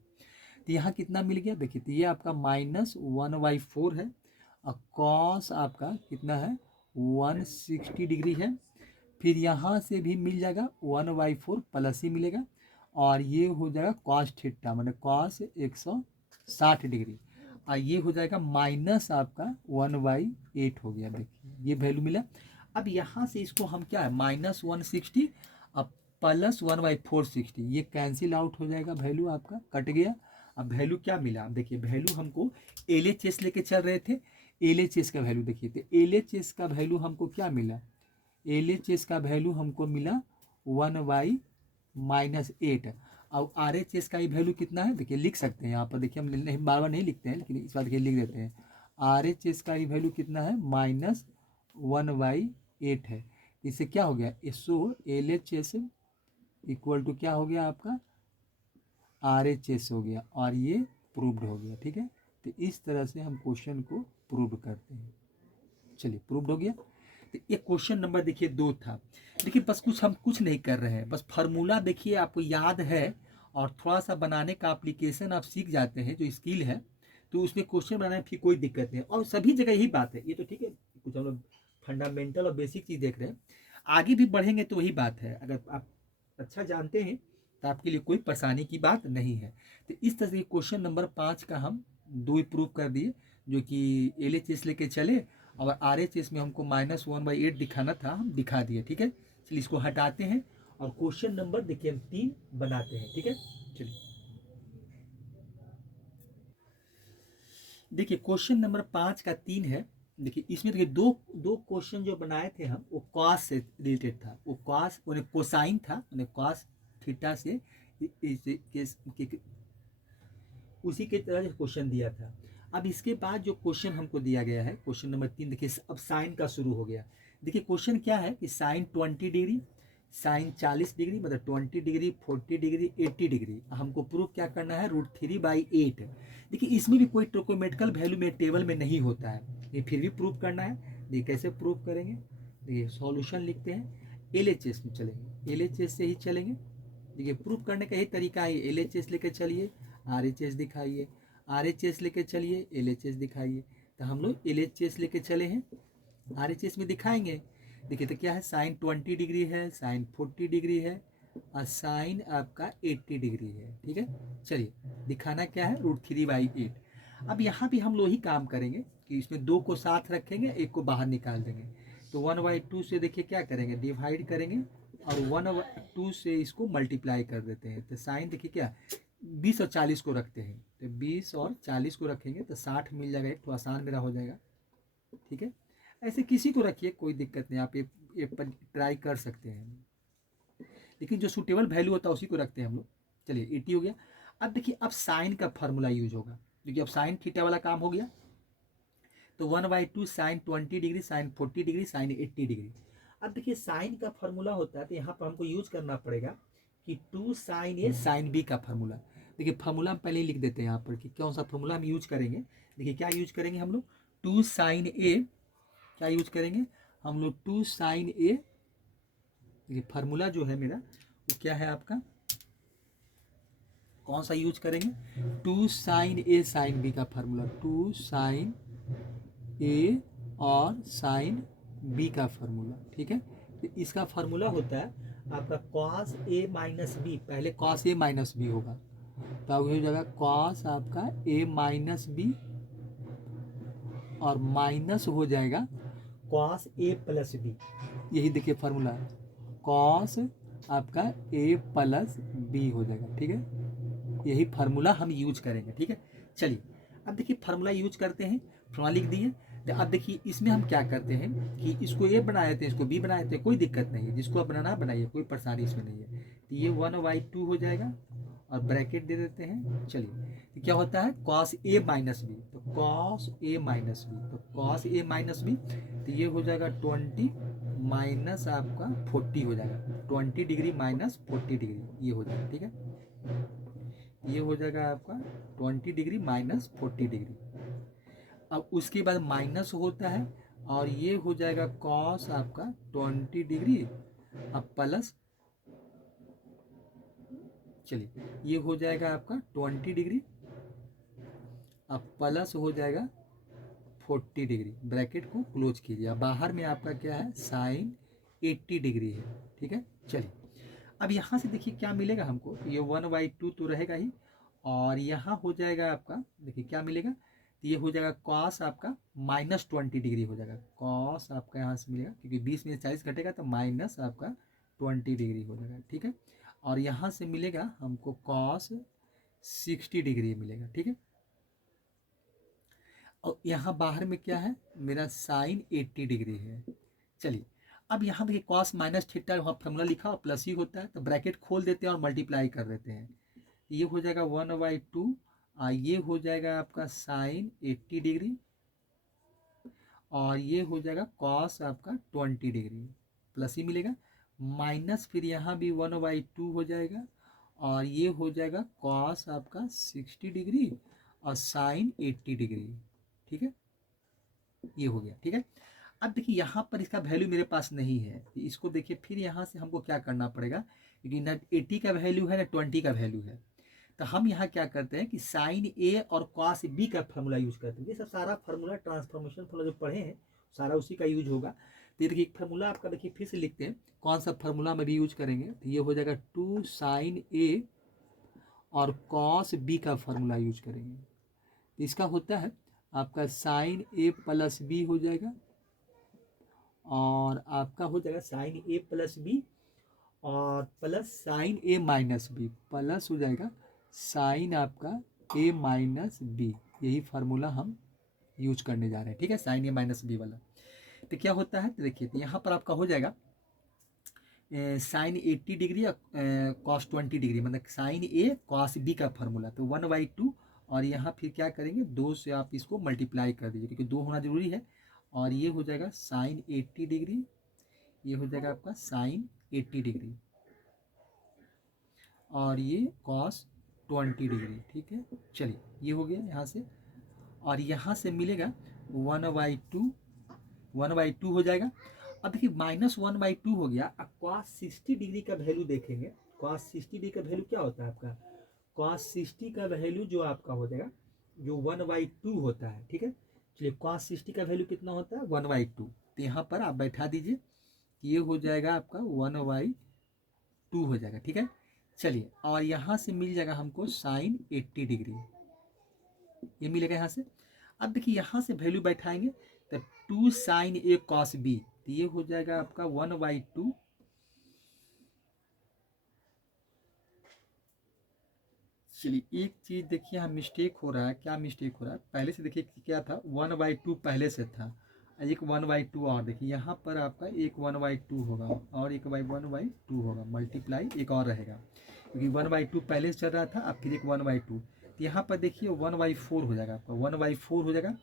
तो यहाँ कितना मिल गया, देखिए तो ये आपका -1/4 है और कॉस आपका कितना है 160 डिग्री है। फिर यहाँ से भी मिल जाएगा 1/4 प्लस ही मिलेगा और ये हो जाएगा कॉस थीटा मैंने कॉस 160 डिग्री और ये हो जाएगा माइनस आपका 1/8 हो गया। देखिए ये वैल्यू मिला। अब यहाँ से इसको हम क्या है -160 अब प्लस 1/460, ये कैंसिल आउट हो जाएगा, वैल्यू आपका कट गया। अब वैल्यू क्या मिला, देखिए वैल्यू हमको LHS लेके चल रहे थे, LHS का वैल्यू देखिए, तो LHS का वैल्यू हमको क्या मिला, LHS का वैल्यू हमको मिला 1/-8। अब RHS का ही वैल्यू कितना है, देखिए लिख सकते हैं यहाँ पर, देखिए हम नहीं बार बार नहीं लिखते हैं लेकिन इस बार देखिए लिख देते हैं। RHS का ही वैल्यू कितना है -1/8 है। इससे क्या हो गया, सो LHS इक्वल टू क्या हो गया आपका RHS हो गया और ये प्रूव्ड हो गया। ठीक है, तो इस तरह से हम क्वेश्चन को प्रूव करते हैं। चलिए प्रूव्ड हो गया। तो ये क्वेश्चन नंबर देखिए 2 था। देखिए बस हम कुछ नहीं कर रहे हैं, बस फार्मूला देखिए आपको याद है और थोड़ा सा बनाने का एप्लीकेशन आप सीख जाते हैं, जो स्किल है तो उसमें क्वेश्चन बनाने में फिर कोई दिक्कत नहीं। और सभी जगह यही बात है, ये तो ठीक है कुछ हम लोग फंडामेंटल और बेसिक चीज़ देख रहे हैं, आगे भी बढ़ेंगे तो वही बात है। अगर आप अच्छा जानते हैं तो आपके लिए कोई परेशानी की बात नहीं है। तो इस तरह से क्वेश्चन नंबर 5 का हम 2 प्रूव कर दिए, जो कि LHS लेके चले और RHS में हमको -1/8 दिखाना था, हम दिखा दिए। ठीक है, चलिए इसको हटाते हैं और क्वेश्चन नंबर देखिए हम 3 बनाते हैं। ठीक है, चलिए देखिए क्वेश्चन नंबर 5 का 3 है। देखिए इसमें देखिए दो क्वेश्चन जो बनाए थे हम, वो कॉस से रिलेटेड था, वो कॉस उन्हें कोसाइन था, उन्हें कॉस थीटा से उसी के तरह क्वेश्चन दिया था। अब इसके बाद जो क्वेश्चन हमको दिया गया है, क्वेश्चन नंबर 3 देखिए, अब साइन का शुरू हो गया। देखिए क्वेश्चन क्या है कि साइन 20 डिग्री, साइन 40 डिग्री, मतलब 20 डिग्री, 40 डिग्री, 80 डिग्री, हमको प्रूफ क्या करना है, √3/8। देखिए इसमें भी कोई ट्रिग्नोमेट्रिकल वैल्यू में टेबल में नहीं होता है, ये फिर भी प्रूफ करना है। देखिए कैसे प्रूफ करेंगे, देखिए सॉल्यूशन लिखते हैं, LHS में चलेंगे, LHS से ही चलेंगे। देखिए प्रूफ करने का यही तरीका है, LHS लेके चलिए, RHS दिखाइए, RHS लेके चलिए, LHS दिखाइए। तो हम लोग LHS लेके चले हैं, RHS में दिखाएंगे। देखिए तो क्या है, साइन 20 डिग्री है, साइन 40 डिग्री है, और साइन आपका 80 डिग्री है। ठीक है, चलिए दिखाना क्या है, √3/8। अब यहाँ भी हम लोग ही काम करेंगे कि इसमें 2 को साथ रखेंगे, 1 को बाहर निकाल देंगे। तो 1/2 से देखिए क्या करेंगे, डिवाइड करेंगे, और 1/2 से इसको मल्टीप्लाई कर देते हैं। तो साइन देखिए क्या, 20 और 40 को रखते हैं, तो 20 और 40 को रखेंगे तो 60 मिल जाएगा, एक तो आसान मेरा हो जाएगा। ठीक है, ऐसे किसी को रखिए, कोई दिक्कत नहीं, आप ये पर ट्राई कर सकते हैं, लेकिन जो सूटेबल वैल्यू होता है उसी को रखते हैं हम लोग। चलिए 80 हो गया। अब देखिए अब साइन का फॉर्मूला यूज होगा, क्योंकि अब साइन थीटा वाला काम हो गया। तो 1/2 sine 20 degree, sine 40 degree, sine 80 degree. अब देखिए साइन का फॉर्मूला होता है, तो यहाँ पर हमको यूज करना पड़ेगा कि 2 साइन ए साइन बी का फॉर्मूला। देखिए फॉर्मूला हम पहले ही लिख देते हैं यहाँ पर कि कौन सा फॉर्मूला हम यूज करेंगे। देखिए क्या यूज करेंगे हम लोग, 2 साइन ए, क्या यूज करेंगे हम लोग, 2 साइन ए। देखिए फार्मूला जो है मेरा वो क्या है आपका, कौन सा यूज करेंगे, 2 साइन ए साइन बी का फार्मूला, 2 साइन ए और साइन बी का फार्मूला। ठीक है, तो इसका फार्मूला होता है आपका कॉस ए माइनस बी, पहले कॉस ए माइनस बी होगा, तो अब हो जाएगा कॉस आपका ए माइनस बी, और माइनस हो जाएगा कॉस ए प्लस बी। यही देखिए फार्मूला, कॉस आपका ए प्लस बी हो जाएगा। ठीक है, यही फार्मूला हम यूज करेंगे। ठीक है, चलिए अब देखिए फार्मूला यूज करते हैं, फार्मूला लिख दिए। तो अब देखिए इसमें हम क्या करते हैं कि इसको ए बना देते हैं, इसको बी बना देते हैं, कोई दिक्कत नहीं है, जिसको आप बनाना बनाइए, कोई परेशानी इसमें नहीं है। तो ये 1/2 हो जाएगा, और ब्रैकेट दे देते हैं। चलिए तो क्या होता है, कॉस ए माइनस बी, तो कॉस ए माइनस बी, तो कॉस ए माइनस बी, तो ये हो जाएगा 20 माइनस आपका 40 हो जाएगा, 20 डिग्री माइनस 40 डिग्री ये हो जाएगा। ठीक है, ये हो जाएगा आपका 20 डिग्री माइनस 40 डिग्री। अब उसके बाद माइनस होता है, और ये हो जाएगा कॉस आपका 20 डिग्री, अब प्लस, चलिए ये हो जाएगा आपका 20 डिग्री, अब प्लस हो जाएगा 40 डिग्री, ब्रैकेट को क्लोज कीजिए। अब बाहर में आपका क्या है, साइन 80 डिग्री है। ठीक है, चलिए अब यहाँ से देखिए क्या मिलेगा हमको, ये 1/2 तो रहेगा ही, और यहाँ हो जाएगा आपका, देखिए क्या मिलेगा, तो ये हो जाएगा कॉस आपका -20 डिग्री हो जाएगा, कॉस आपका यहाँ से मिलेगा, क्योंकि 20 में 40 घटेगा तो माइनस आपका 20 डिग्री हो जाएगा। ठीक है, और यहाँ से मिलेगा हमको कॉस 60 डिग्री मिलेगा। ठीक है, और यहाँ बाहर में क्या है मेरा, साइन 80 डिग्री है। चलिए अब यहाँ देखिए कॉस माइनस थीटा, वहाँ फॉर्मूला लिखा और प्लस ही होता है, तो ब्रैकेट खोल देते हैं और मल्टीप्लाई कर देते हैं। ये हो जाएगा 1/2, ये हो जाएगा आपका साइन 80 डिग्री, और ये हो जाएगा कॉस आपका 20 डिग्री, प्लस ही मिलेगा, माइनस फिर यहाँ भी 1/2 हो जाएगा, और ये हो जाएगा कॉस आपका 60 डिग्री और साइन 80 डिग्री। ठीक है, ये हो गया। ठीक है, अब देखिए यहाँ पर इसका वैल्यू मेरे पास नहीं है, इसको देखिए फिर यहाँ से हमको क्या करना पड़ेगा, क्योंकि ना 80 का वैल्यू है ना 20 का वैल्यू है। तो हम यहाँ क्या करते हैं कि साइन ए और कॉस बी का फार्मूला यूज करते हैं। ये सब सारा फार्मूला, ट्रांसफॉर्मेशन फार्मूला जो पढ़े हैं सारा उसी का यूज होगा। तो ये देखिए फार्मूला आपका, देखिए फिर से लिखते हैं कौन सा फार्मूला में भी यूज करेंगे। तो ये हो जाएगा 2 साइन ए और कॉस बी का फार्मूला यूज करेंगे। तो इसका होता है आपका साइन ए प्लस बी हो जाएगा, और आपका हो जाएगा साइन ए प्लस बी और प्लस साइन ए माइनस बी, प्लस हो जाएगा साइन आपका ए माइनस बी। यही फार्मूला हम यूज करने जा रहे हैं। ठीक है, साइन ए माइनस बी वाला। तो क्या होता है, तो देखिए तो यहाँ पर आपका हो जाएगा साइन 80 डिग्री कॉस 20 डिग्री, मतलब साइन ए कॉस बी का फार्मूला, तो 1/2 और यहाँ फिर क्या करेंगे, 2 से आप इसको मल्टीप्लाई कर दीजिए क्योंकि 2 होना जरूरी है। और ये हो जाएगा साइन 80 डिग्री, ये हो जाएगा आपका साइन 80 डिग्री, और ये कॉस 20 डिग्री। ठीक है, चलिए ये हो गया यहाँ से। और यहाँ से मिलेगा 1/2, 1/2 हो जाएगा। अब देखिए -1/2 हो गया। अब कॉस 60 डिग्री का वैल्यू देखेंगे। कॉस 60 डिग्री का वैल्यू क्या होता है आपका, कॉस 60 का वैल्यू जो आपका हो जाएगा जो 1/2 होता है। ठीक है, चलिए कॉस 60 का वैल्यू कितना होता है 1/2। तो यहाँ पर आप बैठा दीजिए, ये हो जाएगा आपका 1/2 हो जाएगा। ठीक है, चलिए और यहाँ से मिल जाएगा हमको साइन 80 डिग्री, ये मिलेगा यहाँ से। अब देखिए यहाँ से वैल्यू बैठाएंगे तो 2 साइन ए कॉस बी, तो ये हो जाएगा आपका 1/2। चलिए एक चीज देखिए यहाँ मिस्टेक हो रहा है, क्या मिस्टेक हो रहा है, पहले से देखिए क्या था 1/2 पहले से था, एक 1/2 और देखिए यहाँ पर आपका एक 1/2 होगा और एक 1/2 होगा, मल्टीप्लाई एक और रहेगा क्योंकि 1/2 पहले से चल रहा था, अब फिर एक 1/2। तो यहाँ पर देखिए 1/4 हो जाएगा आपका, 1/4 हो जाएगा।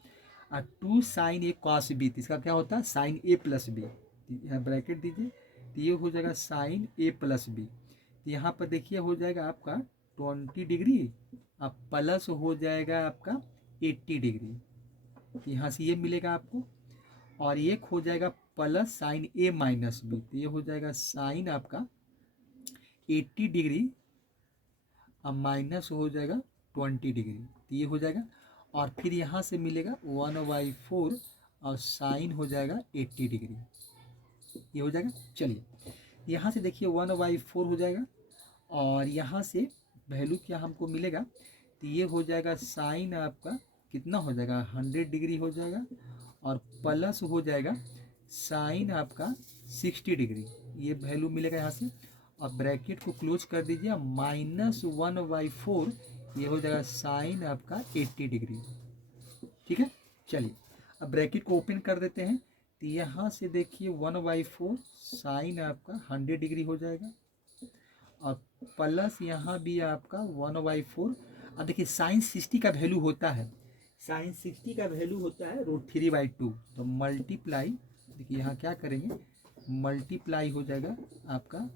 और 2 साइन ए कॉस बी, इसका क्या होता है साइन ए प्लस बी, यहाँ ब्रैकेट दीजिए, तो ये हो जाएगा साइन ए प्लस बी। तो यहाँ पर देखिए हो जाएगा आपका 20 डिग्री, अब प्लस हो जाएगा आपका 80 डिग्री, यहाँ से ये मिलेगा आपको। और एक हो जाएगा प्लस साइन ए माइनस बी, तो ये हो जाएगा साइन आपका 80 डिग्री अब माइनस हो जाएगा 20 डिग्री, तो ये हो जाएगा। और फिर यहाँ से मिलेगा 1/4 और साइन हो जाएगा 80 डिग्री, ये हो जाएगा। चलिए यहाँ से देखिए 1/4 हो जाएगा और यहाँ से वैल्यू क्या हमको मिलेगा, तो ये हो जाएगा साइन आपका कितना हो जाएगा 100 डिग्री हो जाएगा और प्लस हो जाएगा साइन आपका 60 डिग्री, ये वैल्यू मिलेगा यहाँ से। और ब्रैकेट को क्लोज कर दीजिए, -1/4 ये हो जाएगा साइन आपका 80 डिग्री। ठीक है, चलिए अब ब्रैकेट को ओपन कर देते हैं, तो यहाँ से देखिए 1/4 साइन आपका 100 डिग्री हो जाएगा और प्लस यहाँ भी आपका 1/4। अब देखिए साइन 60 का वैल्यू होता है, साइन 60 का वैल्यू होता है √3/2, तो मल्टीप्लाई, देखिए यहाँ क्या करेंगे मल्टीप्लाई हो जाएगा आपका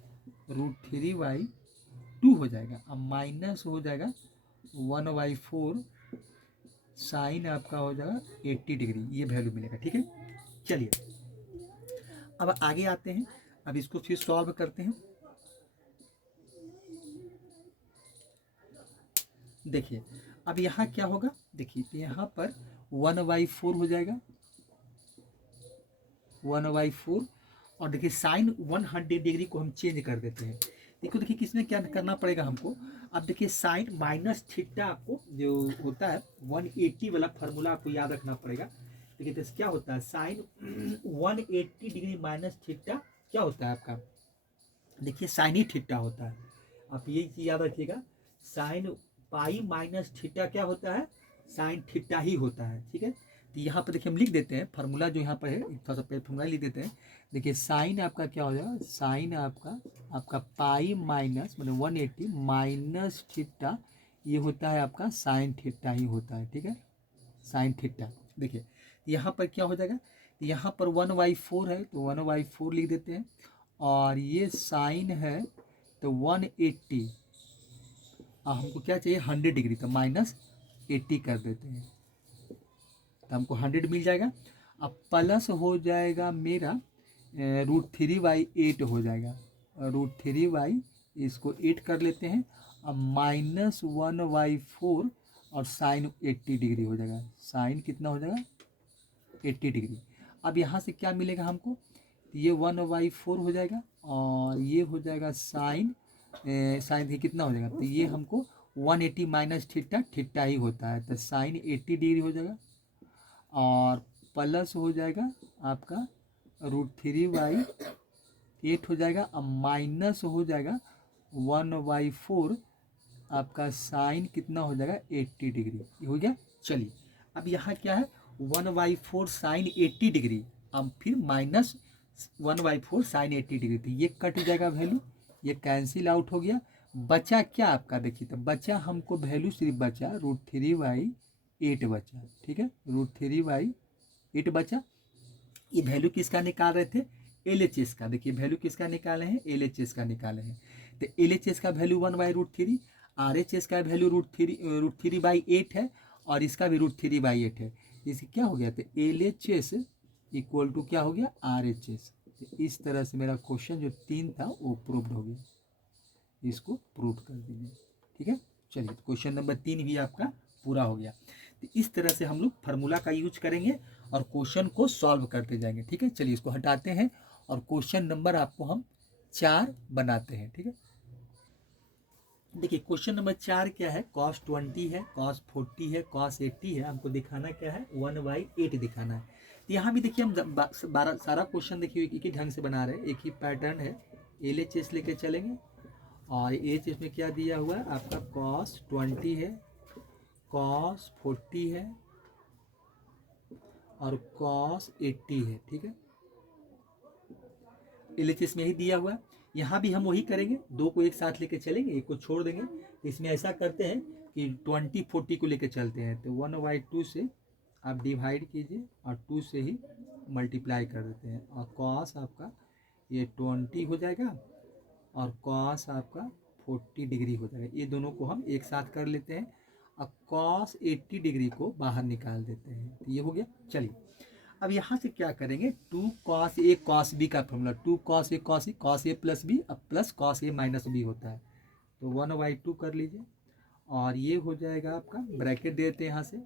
√3/2 हो जाएगा, अब माइनस हो जाएगा 1/4 साइन आपका हो जाएगा 80 डिग्री, ये वैल्यू मिलेगा। ठीक है, चलिए अब आगे आते हैं, अब इसको फिर सॉल्व करते हैं। देखिए अब यहाँ क्या होगा, देखिए तो यहाँ पर 1/4 हो जाएगा 1/4। और देखिए साइन 100 डिग्री को हम चेंज कर देते हैं। देखिए किसमें क्या करना पड़ेगा हमको, अब देखिए साइन माइनस थीटा आपको जो होता है 180 वाला फार्मूला आपको याद रखना पड़ेगा। देखिए तो क्या होता है साइन 180 डिग्री माइनस थीटा क्या होता है आपका, देखिए साइन ही थीटा होता है, आप ये चीज याद रखिएगा। साइन पाई माइनस थीटा क्या होता है, साइन थीटा ही होता है। ठीक है, तो यहाँ पर देखिए हम लिख देते हैं फार्मूला जो यहाँ पर है, थोड़ा सा फार्मूला लिख देते हैं। देखिए साइन आपका क्या हो जाएगा, साइन आपका पाई माइनस मतलब 180 माइनस थीटा, ये होता है आपका साइन थीटा ही होता है। ठीक है, साइन थीटा। देखिए यहाँ पर क्या हो जाएगा, यहाँ पर 1/4 है तो 1/4 लिख देते हैं, और ये साइन है तो 180, हमको क्या चाहिए 100 डिग्री, तो -80 कर देते हैं तो हमको 100 मिल जाएगा। अब प्लस हो जाएगा मेरा √3/8 हो जाएगा, √3/ इसको 8 कर लेते हैं, अब -1/4 और साइन 80 डिग्री हो जाएगा, साइन कितना हो जाएगा 80 डिग्री। अब यहाँ से क्या मिलेगा हमको, ये 1/4 हो जाएगा और ये हो जाएगा साइन साइन कितना हो जाएगा, तो ये हमको 180 माइनस थीटा ही होता है, तो साइन 80 डिग्री हो जाएगा और प्लस हो जाएगा आपका √3/8 हो जाएगा, अब माइनस हो जाएगा 1/4 आपका साइन कितना हो जाएगा 80 डिग्री, ये हो गया। चलिए अब यहाँ क्या है 1/4 साइन 80 डिग्री, अब फिर -1/4 साइन 80 डिग्री, तो ये कट जाएगा वैल्यू, ये कैंसिल आउट हो गया, बचा क्या आपका, देखिए तो बचा हमको वैल्यू सिर्फ बचा √3/8 बचा, ठीक है, √3/8 बचा। ये वैल्यू किसका निकाल रहे थे, LHS का। देखिए वैल्यू किसका निकाले हैं, LHS का निकाले हैं। तो LHS का वैल्यू 1/√3, RHS का वैल्यू √3/8 है, और इसका भी √3/8 है। इसे क्या हो गया, तो LHS इक्वल टू क्या हो गया, RHS। तो इस तरह से मेरा क्वेश्चन जो 3 था वो प्रूव्ड हो गया, इसको प्रूव कर दीजिए, ठीक है। चलिए क्वेश्चन नंबर 3 भी आपका पूरा हो गया। तो इस तरह से हम लोग फार्मूला का यूज करेंगे और क्वेश्चन को सॉल्व करते जाएंगे, ठीक है। चलिए इसको हटाते हैं और क्वेश्चन नंबर आपको हम 4 बनाते हैं, ठीक है। देखिए क्वेश्चन नंबर 4 क्या है, cos 20 है, cos 40 है, cos 80 है, हमको दिखाना क्या है, 1/8 दिखाना है। तो यहाँ भी देखिए हम सारा क्वेश्चन देखिए एक ही ढंग से बना रहे हैं, एक ही पैटर्न है। LHS लेके चलेंगे और LHS में क्या दिया हुआ है आपका, cos 20 है, cos 40 है और cos 80 है, ठीक है। LHS में ही दिया हुआ है। यहाँ भी हम वही करेंगे, दो को एक साथ लेके चलेंगे, एक को छोड़ देंगे। इसमें ऐसा करते हैं कि 20 40 को लेके चलते हैं, तो 1/2 से आप डिवाइड कीजिए और 2 से ही मल्टीप्लाई कर देते हैं, और cos आपका ये 20 हो जाएगा और cos आपका 40 डिग्री हो जाएगा। ये दोनों को हम एक साथ कर लेते हैं और cos 80 डिग्री को बाहर निकाल देते हैं, तो ये हो गया। चलिए अब यहाँ से क्या करेंगे, 2 cos A cos B का formula, 2 cos A cos A plus B अब plus cos A minus B होता है, तो 1/2 कर लीजिए और ये हो जाएगा आपका, ब्रैकेट देते हैं यहाँ से,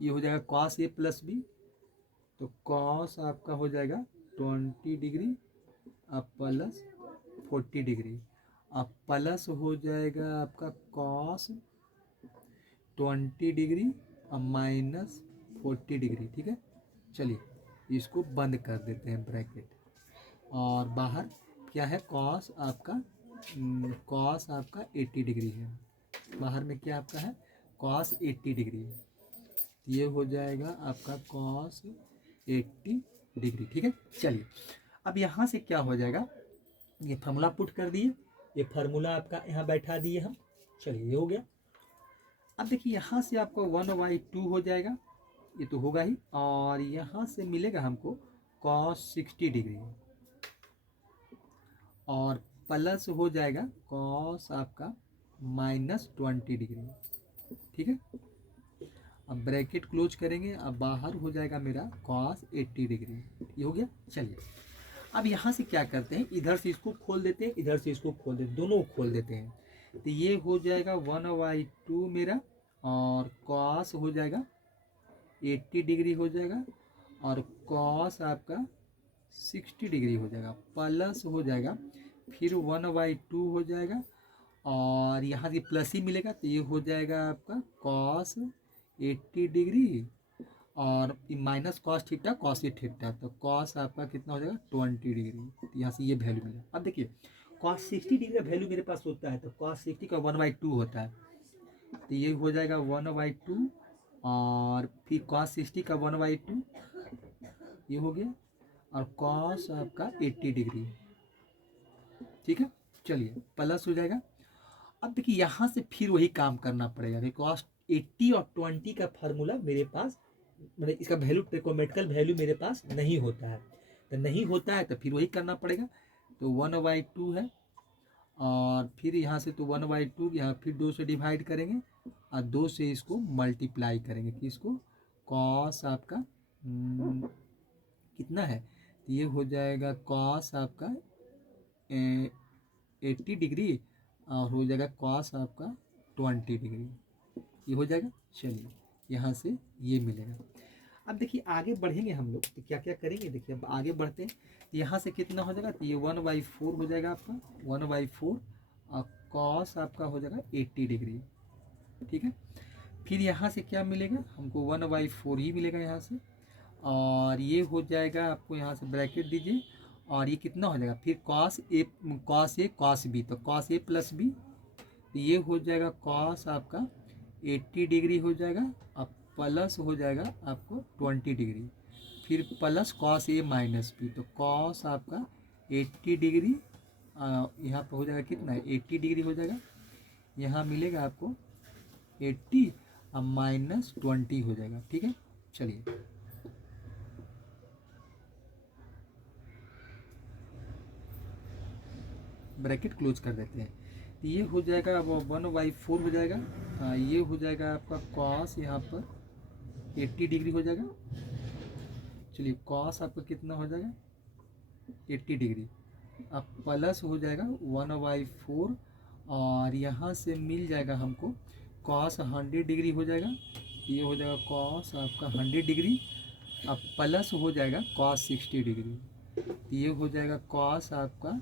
ये हो जाएगा cos A प्लस B, तो cos आपका हो जाएगा 20 डिग्री अब प्लस 40 डिग्री, अब प्लस हो जाएगा आपका cos 20 डिग्री अब माइनस 40 डिग्री, ठीक है। चलिए इसको बंद कर देते हैं ब्रैकेट, और बाहर क्या है, cos आपका 80 डिग्री है, बाहर में क्या आपका है, cos 80 डिग्री है, ये हो जाएगा आपका cos 80 डिग्री, ठीक है। चलिए अब यहाँ से क्या हो जाएगा, ये फार्मूला पुट कर दिए, ये फार्मूला आपका यहाँ बैठा दिए हम। चलिए ये हो गया। अब देखिए यहाँ से आपको 1/2 हो जाएगा, ये तो होगा ही, और यहाँ से मिलेगा हमको cos 60 डिग्री और प्लस हो जाएगा cos आपका -20 डिग्री, ठीक है। अब ब्रैकेट क्लोज करेंगे, अब बाहर हो जाएगा मेरा cos 80 डिग्री, ये हो गया। चलिए अब यहाँ से क्या करते हैं, इधर से इसको खोल देते हैं, इधर से इसको खोल देते हैं, दोनों को खोल देते हैं, तो ये हो जाएगा 1/2 मेरा, और cos हो जाएगा 80 डिग्री हो जाएगा, और cos आपका 60 डिग्री हो जाएगा, प्लस हो जाएगा फिर 1/2 हो जाएगा, और यहाँ से प्लस ही मिलेगा, तो ये हो जाएगा आपका cos 80 डिग्री और माइनस cos थीटा cos ए थीटा, तो cos आपका कितना हो जाएगा 20 डिग्री, तो यहाँ से ये वैल्यू मिलेगा। अब देखिए cos 60 डिग्री का वैल्यू मेरे पास होता है, तो cos 60 का 1/2 होता है, तो ये हो जाएगा 1/2 और फिर cos 60 का 1/2 ये हो गया, और cos आपका 80 डिग्री, ठीक है। चलिए प्लस हो जाएगा। अब देखिए यहाँ से फिर वही काम करना पड़ेगा, cos 80 और 20 का फार्मूला मेरे पास, मतलब इसका वैल्यू ट्रिकोमेट्रिकल वैल्यू मेरे पास नहीं होता है, तो नहीं होता है तो फिर वही करना पड़ेगा, तो 1/2 है, और फिर यहाँ से तो 1/2 यहाँ फिर 2 से डिवाइड करेंगे और 2 से इसको मल्टीप्लाई करेंगे, कि इसको cos आपका कितना है, तो ये हो जाएगा cos आपका 80 डिग्री और हो जाएगा cos आपका 20 डिग्री, ये हो जाएगा। चलिए यहाँ से ये मिलेगा। अब देखिए आगे बढ़ेंगे हम लोग, तो क्या क्या करेंगे, देखिए अब आगे बढ़ते हैं, तो यहाँ से कितना हो जाएगा, तो ये 1/4 हो जाएगा आपका 1/4, और cos आपका हो जाएगा 80 डिग्री, ठीक है। फिर यहाँ से क्या मिलेगा हमको, 1/4 ही मिलेगा यहाँ से, और ये हो जाएगा आपको, यहाँ से ब्रैकेट दीजिए, और ये कितना हो जाएगा फिर cos A cos B, तो cos A प्लस B, तो ये हो जाएगा cos आपका 80 डिग्री हो जाएगा, अब प्लस हो जाएगा आपको 20 डिग्री, फिर plus cos A minus B, तो cos आपका 80 डिग्री यहाँ पर हो जाएगा कितना, 80 डिग्री हो जाएगा। यहाँ मिलेगा आपको 80 और -20 हो जाएगा। ठीक है, चलिए ब्रैकेट क्लोज कर देते हैं। तो ये हो जाएगा अब 1/4 हो जाएगा। ये हो जाएगा आपका कॉस, यहाँ पर 80 डिग्री हो जाएगा। चलिए कॉस आपका कितना हो जाएगा, 80 डिग्री। अब प्लस हो जाएगा 1/4 और यहाँ से मिल जाएगा हमको कॉस 100 डिग्री हो जाएगा। ये हो जाएगा कॉस आपका 100 डिग्री। अब प्लस हो जाएगा कॉस 60 डिग्री। ये हो जाएगा कॉस आपका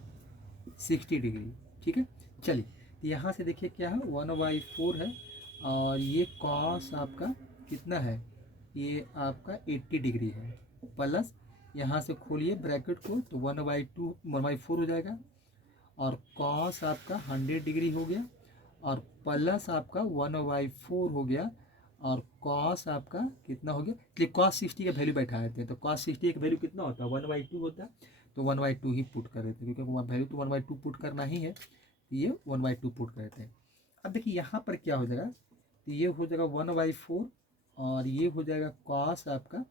60 डिग्री। ठीक है, चलिए तो यहाँ से देखिए क्या है, 1/4 है और ये कॉस आपका कितना है, ये आपका 80 डिग्री है। प्लस यहाँ से खोलिए ब्रैकेट को तो 1/4 हो जाएगा और कॉस आपका 100 डिग्री हो गया और प्लस आपका 1/4 हो गया और कॉस आपका कितना हो गया। चलिए कॉस 60 का वैल्यू बैठा देते हैं। तो कॉस 60 का वैल्यू कितना होता है, 1/2 होता है। तो 1/2 ही पुट कर देते हैं क्योंकि वैल्यू तो 1/2 पुट करना ही है। ये 1/2 पुट कर देते हैं। अब देखिए यहाँ पर क्या हो जाएगा, तो ये हो जाएगा 1/4 और ये हो जाएगा कॉस आपका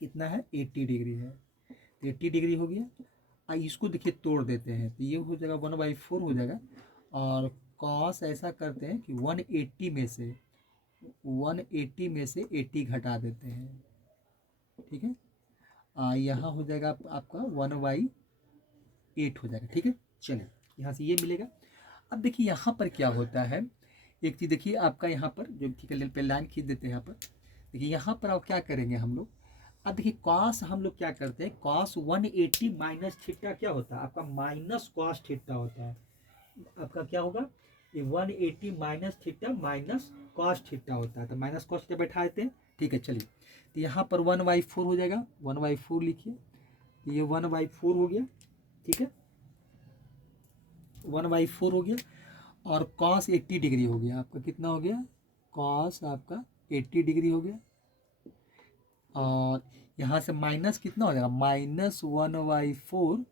कितना है, 80 डिग्री है। तो 80 डिग्री हो गया। इसको देखिए तोड़ देते हैं तो ये हो जाएगा 1/4 हो जाएगा और कॉस ऐसा करते हैं कि 180 में से 80 घटा देते हैं। ठीक है, यहाँ हो जाएगा आपका 1/8 हो जाएगा। ठीक है, चलिए यहाँ से ये मिलेगा। अब देखिए यहाँ पर क्या होता है, एक चीज़ देखिए आपका यहाँ पर जो ठीक है पे लाइन खींच देते हैं। यहाँ पर देखिए यहाँ पर आप क्या करेंगे हम लोग, अब देखिए कॉस हम लोग क्या करते हैं, कॉस 180 माइनस थीटा क्या होता है आपका, माइनस कॉस थीटा होता है। आपका क्या होगा, ये 180 minus theta minus cos theta होता है। तो माइनस कॉस थीटा बैठा देते हैं। ठीक है, चलिए तो यहाँ पर 1/4 हो जाएगा, 1/4 लिखिए। तो ये 1/4 हो गया। ठीक है, 1/4 हो गया और कॉस 80 डिग्री हो गया। आपका कितना हो गया, कॉस आपका 80 डिग्री हो गया और यहाँ से माइनस कितना हो जाएगा, -1/4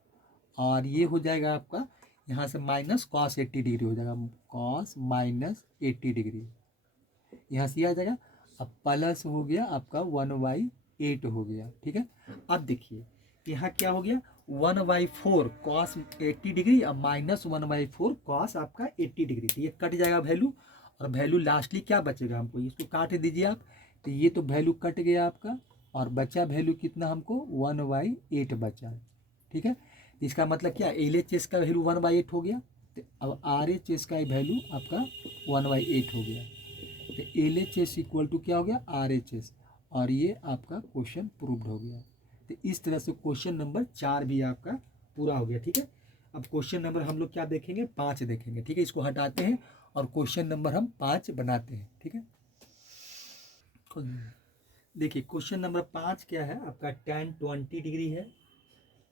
और ये हो जाएगा आपका यहाँ से माइनस कॉस 80 डिग्री हो जाएगा, कॉस -80 डिग्री। यहाँ से आ जाएगा। अब प्लस हो गया आपका 1/8 हो गया। ठीक है, अब देखिए यहाँ क्या हो गया, 1/4 कॉस 80 डिग्री और -1/4 कॉस आपका 80 डिग्री। तो ये कट जाएगा वैल्यू और वैल्यू लास्टली क्या बचेगा हमको, इसको काट दीजिए आप। तो ये तो वैल्यू कट गया आपका और बचा वैल्यू कितना हमको, 1/8 बचा। ठीक है, इसका मतलब क्या, LHS का वैल्यू 1/8 हो गया। तो अब RHS का वैल्यू आपका 1/8 हो गया। तो LHS इक्वल टू क्या हो गया, RHS और ये आपका क्वेश्चन प्रूव्ड हो गया। तो इस तरह से क्वेश्चन नंबर 4 भी आपका पूरा हो गया। ठीक है, अब क्वेश्चन नंबर हम लोग क्या देखेंगे, 5 देखेंगे। ठीक है, इसको हटाते हैं और क्वेश्चन नंबर हम 5 बनाते हैं। ठीक है, देखिए क्वेश्चन नंबर 5 क्या है आपका, tan 20 डिग्री है,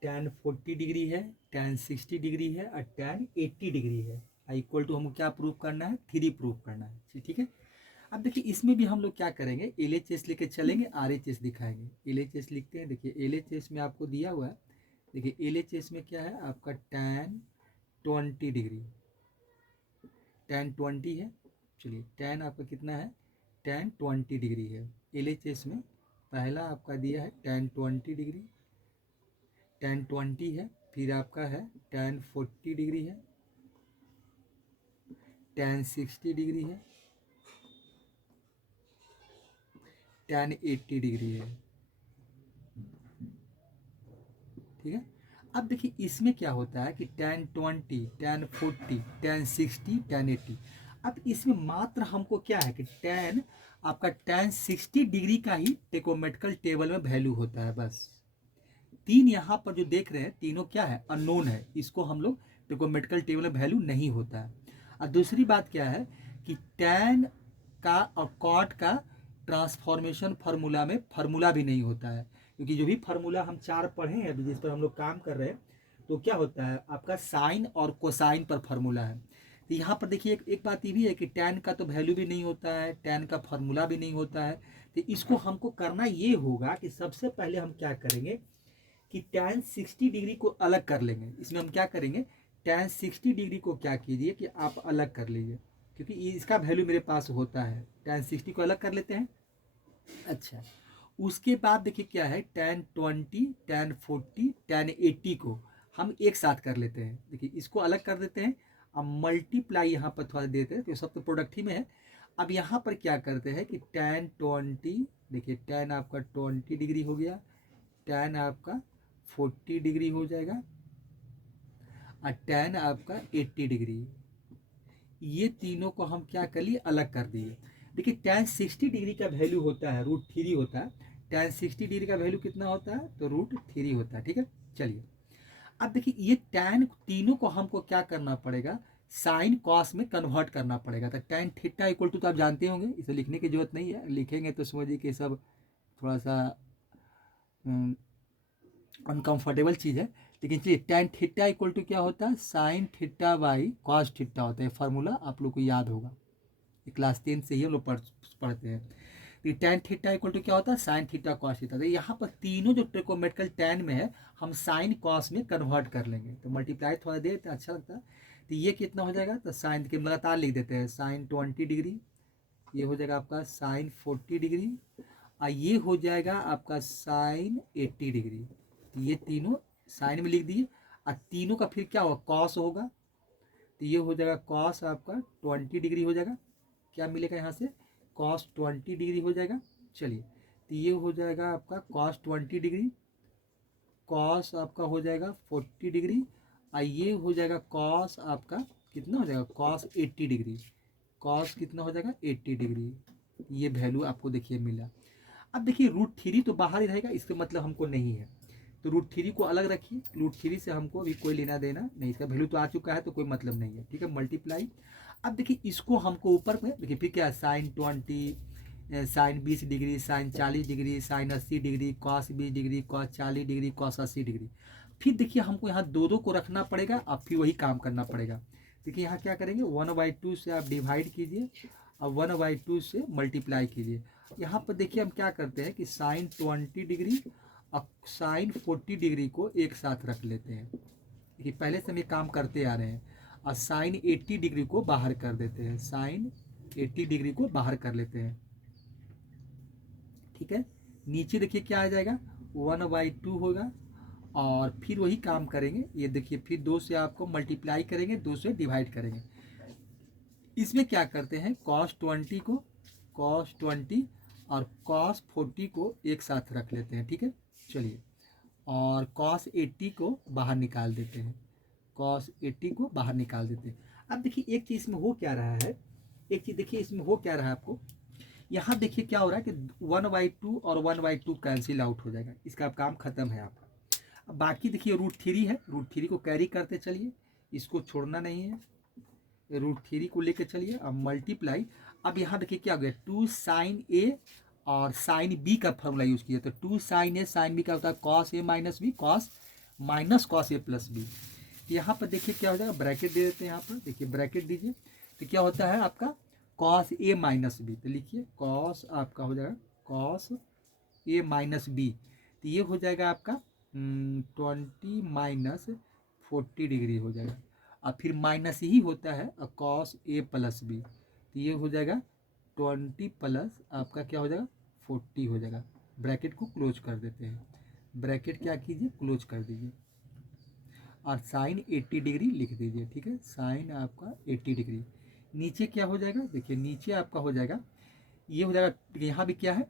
tan 40 डिग्री है, tan 60 डिग्री है और tan 80 डिग्री है। इक्वल टू हमको क्या प्रूव करना है, 3 प्रूव करना है। ठीक है, अब देखिए इसमें भी हम लोग क्या करेंगे, LHS लेके चलेंगे, RHS दिखाएंगे। LHS लिखते हैं। देखिए LHS में आपको दिया हुआ है, देखिए LHS में क्या है आपका tan 20 डिग्री, tan 20 है। चलिए tan आपका कितना है, tan 20 डिग्री है। LHS में पहला आपका दिया है tan 20 डिग्री, tan 20 है। फिर आपका है tan 40 डिग्री है, tan 60 डिग्री है, tan 80 डिग्री है। ठीक है, अब देखिए इसमें क्या होता है कि tan 20, tan 40, tan 60, tan 80। अब इसमें मात्र हमको क्या है कि tan आपका tan 60 डिग्री का ही टेकोमेट्रिकल टेबल में वैल्यू होता है। बस 3 यहाँ पर जो देख रहे हैं तीनों क्या है, अननोन है। इसको हम लोग टेकोमेट्रिकल टेबल में वैल्यू नहीं होता है। और दूसरी बात क्या है कि tan का और cot का ट्रांसफॉर्मेशन फार्मूला में फार्मूला भी नहीं होता है, क्योंकि जो भी फार्मूला हम 4 पढ़े हैं अभी जिस पर हम लोग काम कर रहे हैं, तो क्या होता है आपका साइन और कोसाइन पर फार्मूला है। तो यहाँ पर देखिए एक बात ये भी है कि tan का तो वैल्यू भी नहीं होता है, tan का फार्मूला भी नहीं होता है। तो इसको हमको करना ये होगा कि सबसे पहले हम क्या करेंगे कि tan 60 डिग्री को अलग कर लेंगे। इसमें हम क्या करेंगे, tan 60 डिग्री को क्या कीजिए कि आप अलग कर लीजिए, क्योंकि इसका वैल्यू मेरे पास होता है। tan 60 को अलग कर लेते हैं। अच्छा, उसके बाद देखिए क्या है, tan 20, tan 40, tan 80 को हम एक साथ कर लेते हैं। देखिए इसको अलग कर देते हैं, अब मल्टीप्लाई यहाँ पर थोड़ा देते हैं, तो सब तो प्रोडक्ट ही में है। अब यहाँ पर क्या करते हैं कि tan 20, देखिए tan आपका 20 डिग्री हो गया, tan आपका 40 डिग्री हो जाएगा, और tan आपका 80 डिग्री। ये तीनों को हम क्या कर लिए, अलग कर दिए। देखिए tan 60 डिग्री का वैल्यू होता है √3 होता है। tan 60 डिग्री का वैल्यू कितना होता है, तो √3 होता है। ठीक है, चलिए अब देखिए ये tan तीनों को हमको क्या करना पड़ेगा, साइन कॉस में कन्वर्ट करना पड़ेगा। तो tan थीटा इक्वल टू, तो आप जानते होंगे, इसे लिखने की जरूरत नहीं है, लिखेंगे तो समझिए कि सब थोड़ा सा अनकंफर्टेबल चीज़ है। लेकिन चलिए tan थीटा इक्वल टू क्या होता है, sine theta by cos theta होता है। फार्मूला आप लोग को याद होगा, क्लास 10 से ही हम लोग पढ़ते हैं। तो tan थीटा इक्वल टू क्या होता है, साइन थीटा कॉस थीटा। तो यहाँ पर तीनों जो ट्रिकोमेट्रिकल tan में है, हम साइन कॉस में कन्वर्ट कर लेंगे। तो मल्टीप्लाई थोड़ा दे तो अच्छा लगता है। तो ये कितना हो जाएगा, तो साइन के लगातार लिख देते हैं, साइन 20 डिग्री, ये हो जाएगा आपका साइन 40 डिग्री, और ये हो जाएगा आपका साइन 80 डिग्री। ये तीनों साइन में लिख दिए, और तीनों का फिर क्या होगा, कॉस होगा। तो ये हो जाएगा कॉस आपका 20 डिग्री हो जाएगा, क्या मिलेगा यहाँ से, कॉस 20 डिग्री हो जाएगा। चलिए, तो ये हो जाएगा आपका कॉस 20 डिग्री, कॉस आपका हो जाएगा 40 डिग्री, और ये हो जाएगा कॉस आपका कितना हो जाएगा, कॉस 80 डिग्री। कॉस कितना हो जाएगा, 80 डिग्री। ये वैल्यू आपको देखिए मिला। अब देखिए √3 तो बाहर ही रहेगा, इसका मतलब हमको नहीं है, तो √3 को अलग रखिए। √3 से हमको अभी कोई लेना देना नहीं, इसका वैल्यू तो आ चुका है, तो कोई मतलब नहीं है। ठीक है, मल्टीप्लाई। अब देखिए इसको हमको ऊपर में देखिए फिर क्या है, sine 20, sine 20 degree, sine 40 degree, sine 80 degree, cos 20 degree, cos 40 degree, cos 80 degree. फिर देखिए हमको यहाँ दो दो को रखना पड़ेगा, अब फिर वही काम करना पड़ेगा। देखिए यहाँ क्या करेंगे, 1/2 से आप डिवाइड कीजिए, और 1/2 से मल्टीप्लाई कीजिए। यहाँ पर देखिए हम क्या करते हैं कि साइन 20 डिग्री और साइन 40 डिग्री को एक साथ रख लेते हैं। देखिए पहले से हम ये काम करते आ रहे हैं, और साइन 80 डिग्री को बाहर कर देते हैं, साइन 80 डिग्री को बाहर कर लेते हैं। ठीक है, नीचे देखिए क्या आ जाएगा, 1/2 होगा, और फिर वही काम करेंगे। ये देखिए फिर 2 से आपको मल्टीप्लाई करेंगे, 2 से डिवाइड करेंगे। इसमें क्या करते हैं, cos 20 को, cos 20 और cos 40 को एक साथ रख लेते हैं। ठीक है, चलिए, और cos 80 को बाहर निकाल देते हैं, cos 80 को बाहर निकाल देते हैं। अब देखिए एक चीज़ इसमें हो क्या रहा है, एक चीज़ देखिए इसमें हो क्या रहा है आपको, यहाँ देखिए क्या हो रहा है कि 1/2 और 1/2 कैंसिल आउट हो जाएगा, इसका अब काम खत्म है आपका। अब बाकी देखिए √3 है, √3 को कैरी करते चलिए, इसको छोड़ना नहीं है, √3 को लेकर चलिए, अब मल्टीप्लाई। अब यहाँ देखिए क्या हो गया, 2 साइन ए और साइन बी का फॉर्मूला यूज़ किया, तो 2 साइन ए साइन बी का होता है cos a minus b, cos minus cos a plus b. यहाँ पर देखिए क्या हो जाएगा, ब्रैकेट दे देते हैं, यहाँ पर देखिए ब्रैकेट दीजिए, तो क्या होता है आपका कॉस ए माइनस बी। तो लिखिए कॉस आपका हो जाएगा कॉस ए माइनस बी, तो ये हो जाएगा आपका 20 माइनस 40 डिग्री हो जाएगा, और फिर माइनस ही होता है कॉस ए प्लस बी, तो ये हो जाएगा 20 प्लस आपका क्या हो जाएगा 40 हो जाएगा। ब्रैकेट को क्लोज कर देते हैं, ब्रैकेट क्या कीजिए, क्लोज कर दीजिए, और साइन 80 डिग्री लिख दीजिए। ठीक है, साइन आपका 80 डिग्री। नीचे क्या हो जाएगा, देखिए नीचे आपका हो जाएगा, ये हो जाएगा, यहाँ भी क्या है,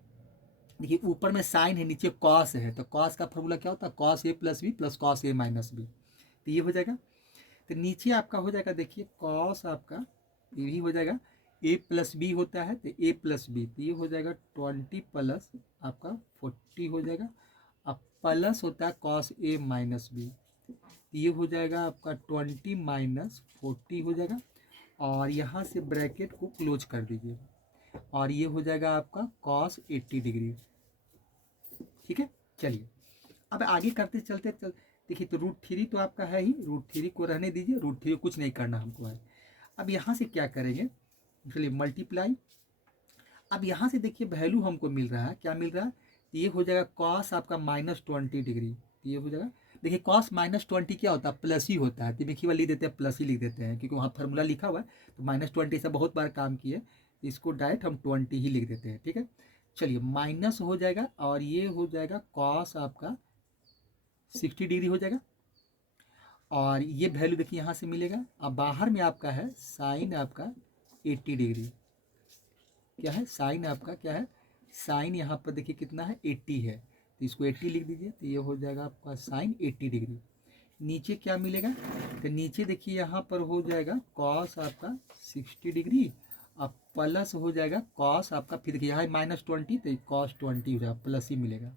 देखिए ऊपर में साइन है, नीचे कॉस है, तो कॉस का फॉर्मूला क्या होता है, cos a plus B plus cos a minus B, तो ये हो जाएगा। तो नीचे आपका हो जाएगा, देखिए कॉस आपका ये भी हो जाएगा, ए प्लस बी होता है, तो ए प्लस बी, तो ये हो जाएगा 20 प्लस आपका 40 हो जाएगा, अब प्लस होता है कॉस ए माइनस बी, ये हो जाएगा आपका 20 माइनस 40 हो जाएगा, और यहाँ से ब्रैकेट को क्लोज कर दीजिए, और ये हो जाएगा आपका कॉस 80 डिग्री। ठीक है, चलिए अब आगे करते चलते देखिए, तो √3 तो आपका है ही, √3 को रहने दीजिए, √3 कुछ नहीं करना हमको है। अब यहाँ से क्या करेंगे, चलिए मल्टीप्लाई। अब यहाँ से देखिए वैल्यू हमको मिल रहा है, क्या मिल रहा है, ये हो जाएगा कॉस आपका -20 डिग्री, ये हो जाएगा देखिए कॉस -20 क्या होता है, प्लस ही होता है, तो देखिए वाला लिख देते हैं, प्लस ही लिख देते हैं क्योंकि वहाँ फार्मूला लिखा हुआ है। तो -20 से बहुत बार काम किए, इसको डायरेक्ट हम 20 ही लिख देते हैं, ठीक है। चलिए माइनस हो जाएगा और ये हो जाएगा कॉस आपका 60 डिग्री हो जाएगा, और ये वैल्यू देखिए यहाँ से मिलेगा। अब बाहर में आपका है साइन आपका 80 डिग्री, क्या है साइन आपका, क्या है साइन यहाँ पर देखिए कितना है 80 है, तो इसको 80 लिख दीजिए, तो ये हो जाएगा आपका साइन 80 डिग्री। नीचे क्या मिलेगा, तो नीचे देखिए यहाँ पर हो जाएगा कॉस आपका 60 डिग्री, अब प्लस हो जाएगा कॉस आपका, फिर देखिए यहाँ -20 तो कॉस 20 हो जाएगा, प्लस ही मिलेगा,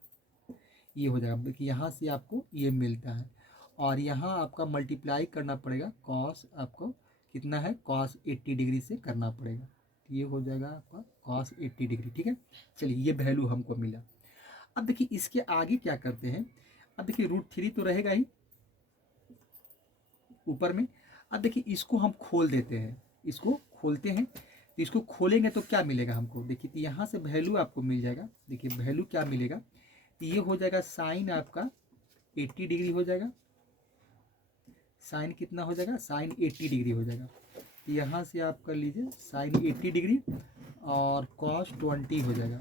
ये हो जाएगा। देखिए यहाँ से आपको ये मिलता है, और यहाँ आपका मल्टीप्लाई करना पड़ेगा, कॉस आपको कितना है कॉस 80 डिग्री से करना पड़ेगा, तो ये हो जाएगा आपका कॉस 80 डिग्री, ठीक है। चलिए ये वैल्यू हमको मिला। अब देखिए इसके आगे क्या करते हैं, अब देखिए √3 तो रहेगा ही ऊपर में। अब देखिए इसको हम खोल देते हैं, इसको खोलते हैं, तो इसको खोलेंगे तो क्या मिलेगा हमको, देखिए तो यहाँ से वैल्यू आपको मिल जाएगा। देखिए वैल्यू क्या मिलेगा, तो ये हो जाएगा साइन आपका 80 डिग्री हो जाएगा, साइन कितना हो जाएगा, साइन 80 डिग्री हो जाएगा। तो यहाँ से आप कर लीजिए साइन 80 डिग्री और कॉस 20 हो जाएगा,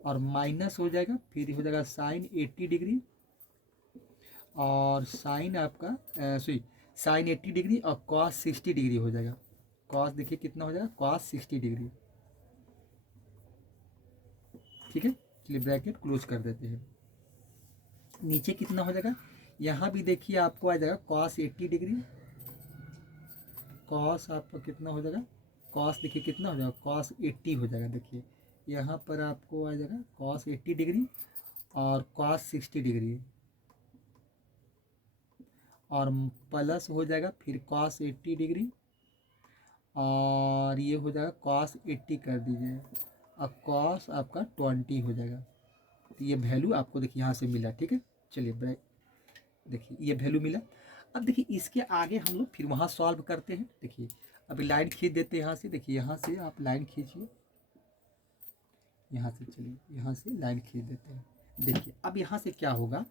और माइनस हो जाएगा, फिर हो जाएगा साइन 80 डिग्री और साइन आपका सॉरी साइन 80 डिग्री और कॉस 60 डिग्री हो जाएगा। कॉस देखिए कितना हो जाएगा, कॉस 60 डिग्री, ठीक है। चलिए ब्रैकेट क्लोज कर देते हैं। नीचे कितना हो जाएगा, यहाँ भी देखिए आपको आ जाएगा कॉस 80 डिग्री, कॉस आपका कितना हो जाएगा, कॉस देखिए कितना हो जाएगा, कॉस 80 हो जाएगा। देखिए यहाँ पर आपको आ जाएगा कॉस 80 डिग्री और कॉस 60 डिग्री, और प्लस हो जाएगा फिर कॉस 80 डिग्री, और ये हो जाएगा कॉस 80 कर दीजिए, और कॉस आपका 20 हो जाएगा। तो ये वैल्यू आपको देखिए यहाँ से मिला, ठीक है। चलिए ब्रेक, देखिए ये वैल्यू मिला। अब देखिए इसके आगे हम लोग फिर वहाँ सॉल्व करते हैं। देखिए अभी लाइन खींच देते हैं यहाँ से, देखिए यहाँ से आप लाइन खींचिए, यहाँ से चलिए यहाँ से लाइन खींच देते हैं। देखिए अब यहाँ से क्या होगा,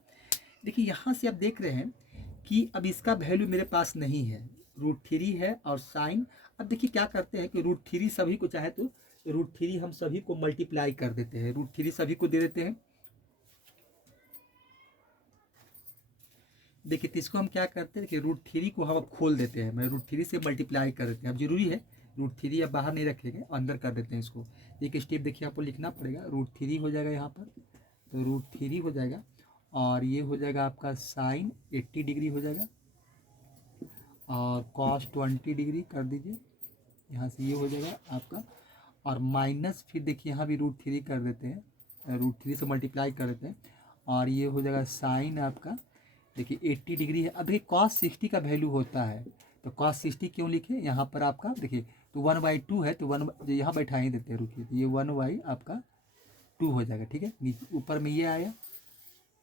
देखिए यहाँ से आप देख रहे हैं कि अब इसका वैल्यू मेरे पास नहीं है, √3 है और साइन। अब देखिए क्या करते हैं कि √3 सभी को, चाहे तो √3 हम सभी को मल्टीप्लाई कर देते हैं, √3 सभी को दे देते हैं। देखिए तो इसको हम क्या करते हैं कि √3 को हम अब खोल देते हैं, मैं √3 से मल्टीप्लाई कर देते हैं। अब जरूरी है √3 अब बाहर नहीं रखेंगे, अंदर कर देते हैं इसको। एक स्टेप देखिए आपको लिखना पड़ेगा, √3 हो जाएगा यहाँ पर, तो √3 हो जाएगा, और ये हो जाएगा आपका साइन 80 डिग्री हो जाएगा, और कॉस 20 डिग्री कर दीजिए, यहाँ से ये हो जाएगा आपका, और माइनस फिर देखिए यहाँ भी √3 कर देते हैं, √3 से मल्टीप्लाई कर देते हैं, और ये हो जाएगा साइन आपका देखिए 80 डिग्री है। अब देखिए कॉस 60 का वैल्यू होता है, तो कॉस 60 क्यों लिखे यहाँ पर आपका, देखिए तो 1/2 है, तो 1 यहाँ बैठा ही देते हैं, रुकिए, तो ये 1 आपका 2 हो जाएगा, ठीक है। ऊपर में ये आया।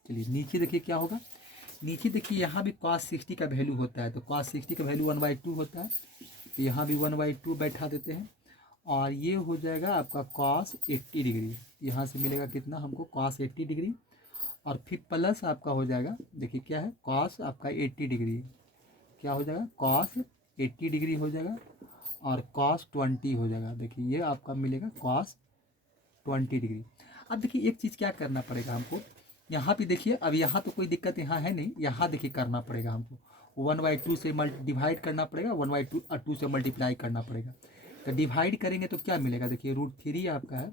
चलिए नीचे देखिए क्या होगा, नीचे देखिए यहाँ भी cos 60 का वैल्यू होता है, तो cos 60 का वैल्यू 1/2 होता है, तो यहाँ भी 1/2 बैठा देते हैं, और ये हो जाएगा आपका cos 80 डिग्री, यहाँ से मिलेगा कितना हमको cos 80 डिग्री, और फिर प्लस आपका हो जाएगा, देखिए क्या है cos आपका 80 डिग्री, क्या हो जाएगा cos 80 डिग्री हो जाएगा, और cos 20 हो जाएगा। देखिए ये आपका मिलेगा cos 20 डिग्री। अब देखिए एक चीज़ क्या करना पड़ेगा हमको, यहाँ भी देखिए, अब यहाँ तो कोई दिक्कत यहाँ है नहीं, यहाँ देखिए करना पड़ेगा हमको 1/2 से डिवाइड करना पड़ेगा, 1/2 से मल्टीप्लाई करना पड़ेगा। तो डिवाइड करेंगे तो क्या मिलेगा, देखिए √3 आपका है,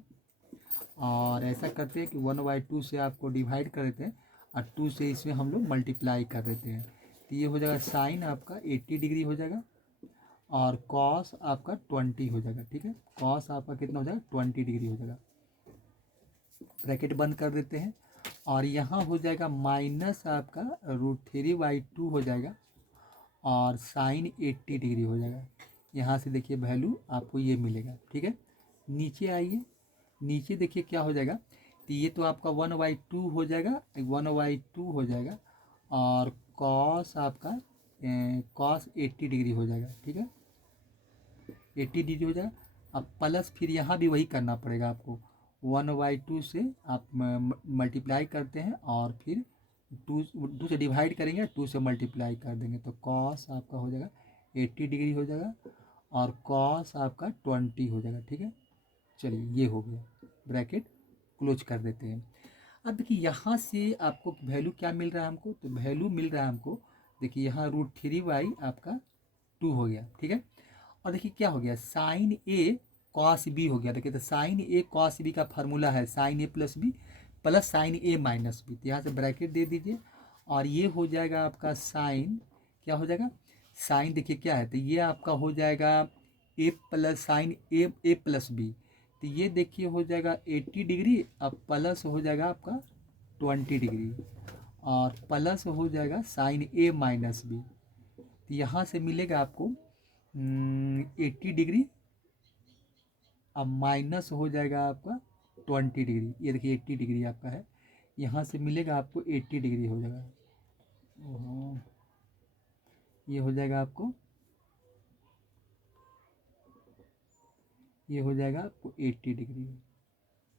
और ऐसा करते हैं कि 1/2 से आपको डिवाइड कर देते हैं, और 2 से इसमें हम लोग मल्टीप्लाई कर देते हैं, तो ये हो जाएगा साइन आपका 80 डिग्री हो जाएगा, और कॉस आपका 20 हो जाएगा, ठीक है। कॉस आपका कितना हो जाएगा 20 डिग्री हो जाएगा। ब्रैकेट बंद कर देते हैं, और यहाँ हो जाएगा माइनस आपका √3/2 हो जाएगा, और साइन 80 डिग्री हो जाएगा। यहाँ से देखिए वैल्यू आपको ये मिलेगा, ठीक है। नीचे आइए, नीचे देखिए क्या हो जाएगा, तो ये तो आपका 1/2 हो जाएगा, 1/2 हो जाएगा, और कॉस आपका कॉस 80 डिग्री हो जाएगा, ठीक है, 80 डिग्री हो जाएगा। अब प्लस फिर यहाँ भी वही करना पड़ेगा आपको, 1/2 से आप मल्टीप्लाई करते हैं, और फिर टू से डिवाइड करेंगे, 2 से मल्टीप्लाई कर देंगे, तो कॉस आपका हो जाएगा 80 डिग्री हो जाएगा और कॉस आपका 20 हो जाएगा। ठीक है, चलिए ये हो गया, ब्रैकेट क्लोज कर देते हैं। अब देखिए यहाँ से आपको वैल्यू क्या मिल रहा है हमको, तो वैल्यू मिल रहा है हमको, देखिए यहाँ √3y आपका 2 हो गया। ठीक है, और देखिए क्या हो गया, साइन ए कॉस बी हो गया। देखिए तो साइन ए कॉस बी का फार्मूला है साइन ए प्लस बी प्लस साइन ए माइनस बी, तो यहाँ से ब्रैकेट दे दीजिए और ये हो जाएगा आपका साइन, क्या हो जाएगा, साइन देखिए क्या है, तो ये आपका हो जाएगा ए प्लस साइन ए प्लस बी, तो ये देखिए हो जाएगा 80 डिग्री, अब प्लस हो जाएगा आपका 20 डिग्री और प्लस हो जाएगा साइन ए माइनस बी, तो यहाँ से मिलेगा आपको 80 डिग्री, अब माइनस हो जाएगा आपका 20 डिग्री। ये देखिए 80 डिग्री आपका है, यहाँ से मिलेगा आपको 80 डिग्री हो जाएगा। ओहो, ये हो जाएगा आपको, ये हो जाएगा आपको 80 डिग्री।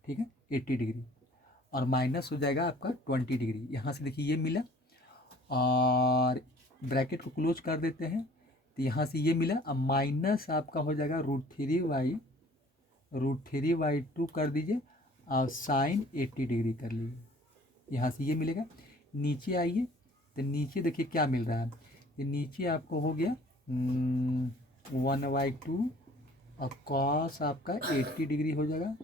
ठीक है, 80 डिग्री और माइनस हो जाएगा आपका 20 डिग्री। यहाँ से देखिए ये मिला और ब्रैकेट को क्लोज कर देते हैं, तो यहाँ से ये मिला, अब माइनस आपका हो जाएगा √3y/2 कर दीजिए और साइन 80 डिग्री कर लीजिए, यहाँ से ये मिलेगा। नीचे आइए, तो नीचे देखिए क्या मिल रहा है, ये नीचे आपको हो गया 1/2 और कॉस आपका 80 डिग्री हो जाएगा,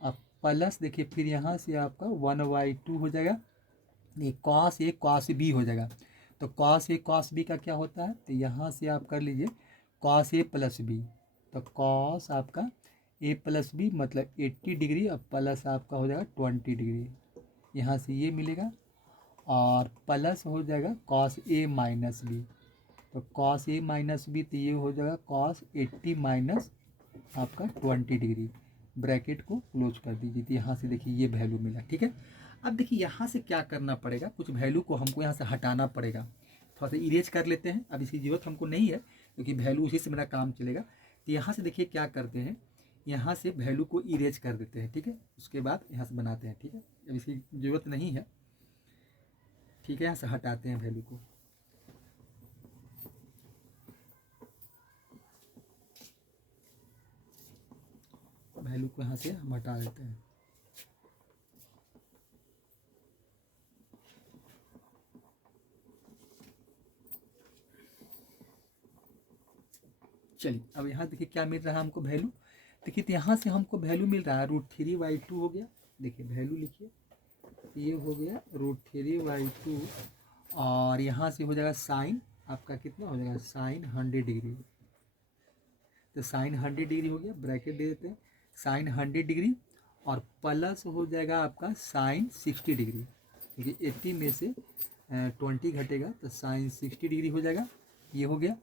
अब प्लस देखिए फिर यहाँ से आपका 1/2 हो जाएगा, ये कॉस बी हो जाएगा, तो कॉस बी का क्या होता है, तो यहाँ से आप कर लीजिए कॉस ए प्लस बी, तो कॉस आपका ए प्लस बी मतलब 80 डिग्री और प्लस आपका हो जाएगा 20 डिग्री, यहाँ से ये मिलेगा और प्लस हो जाएगा कॉस ए माइनस बी, तो कॉस ए माइनस बी, तो ये हो जाएगा कॉस 80 माइनस आपका 20 डिग्री, ब्रैकेट को क्लोज कर दीजिए, तो यहाँ से देखिए ये वैल्यू मिला। ठीक है, अब देखिए यहाँ से क्या करना पड़ेगा, कुछ वैल्यू को हमको यहाँ से हटाना पड़ेगा, थोड़ा सा इरेज कर लेते हैं, अब इसकी ज़रूरत हमको नहीं है क्योंकि वैल्यू उसी से मेरा काम चलेगा। तो यहाँ से देखिए क्या करते हैं, यहाँ से वैल्यू को इरेज कर देते हैं। ठीक है, उसके बाद यहाँ से बनाते हैं। ठीक है, अब इसकी ज़रूरत नहीं है। ठीक है, यहाँ से हटाते हैं वैल्यू को, वैल्यू को यहाँ से हम हटा देते हैं। चलिए अब यहाँ देखिए क्या मिल रहा है हमको वैल्यू, देखिए तो यहाँ से हमको वैल्यू मिल रहा है √3y/2 हो गया, देखिए वैल्यू लिखिए, ये हो गया √3y/2 और यहाँ से हो जाएगा साइन आपका कितना हो जाएगा, साइन 100 डिग्री, तो साइन 100 डिग्री हो गया, ब्रैकेट दे देते हैं साइन 100 डिग्री और प्लस हो जाएगा आपका साइन 60 डिग्री, क्योंकि 80 में से 20 घटेगा तो साइन 60 डिग्री हो जाएगा, ये हो गया।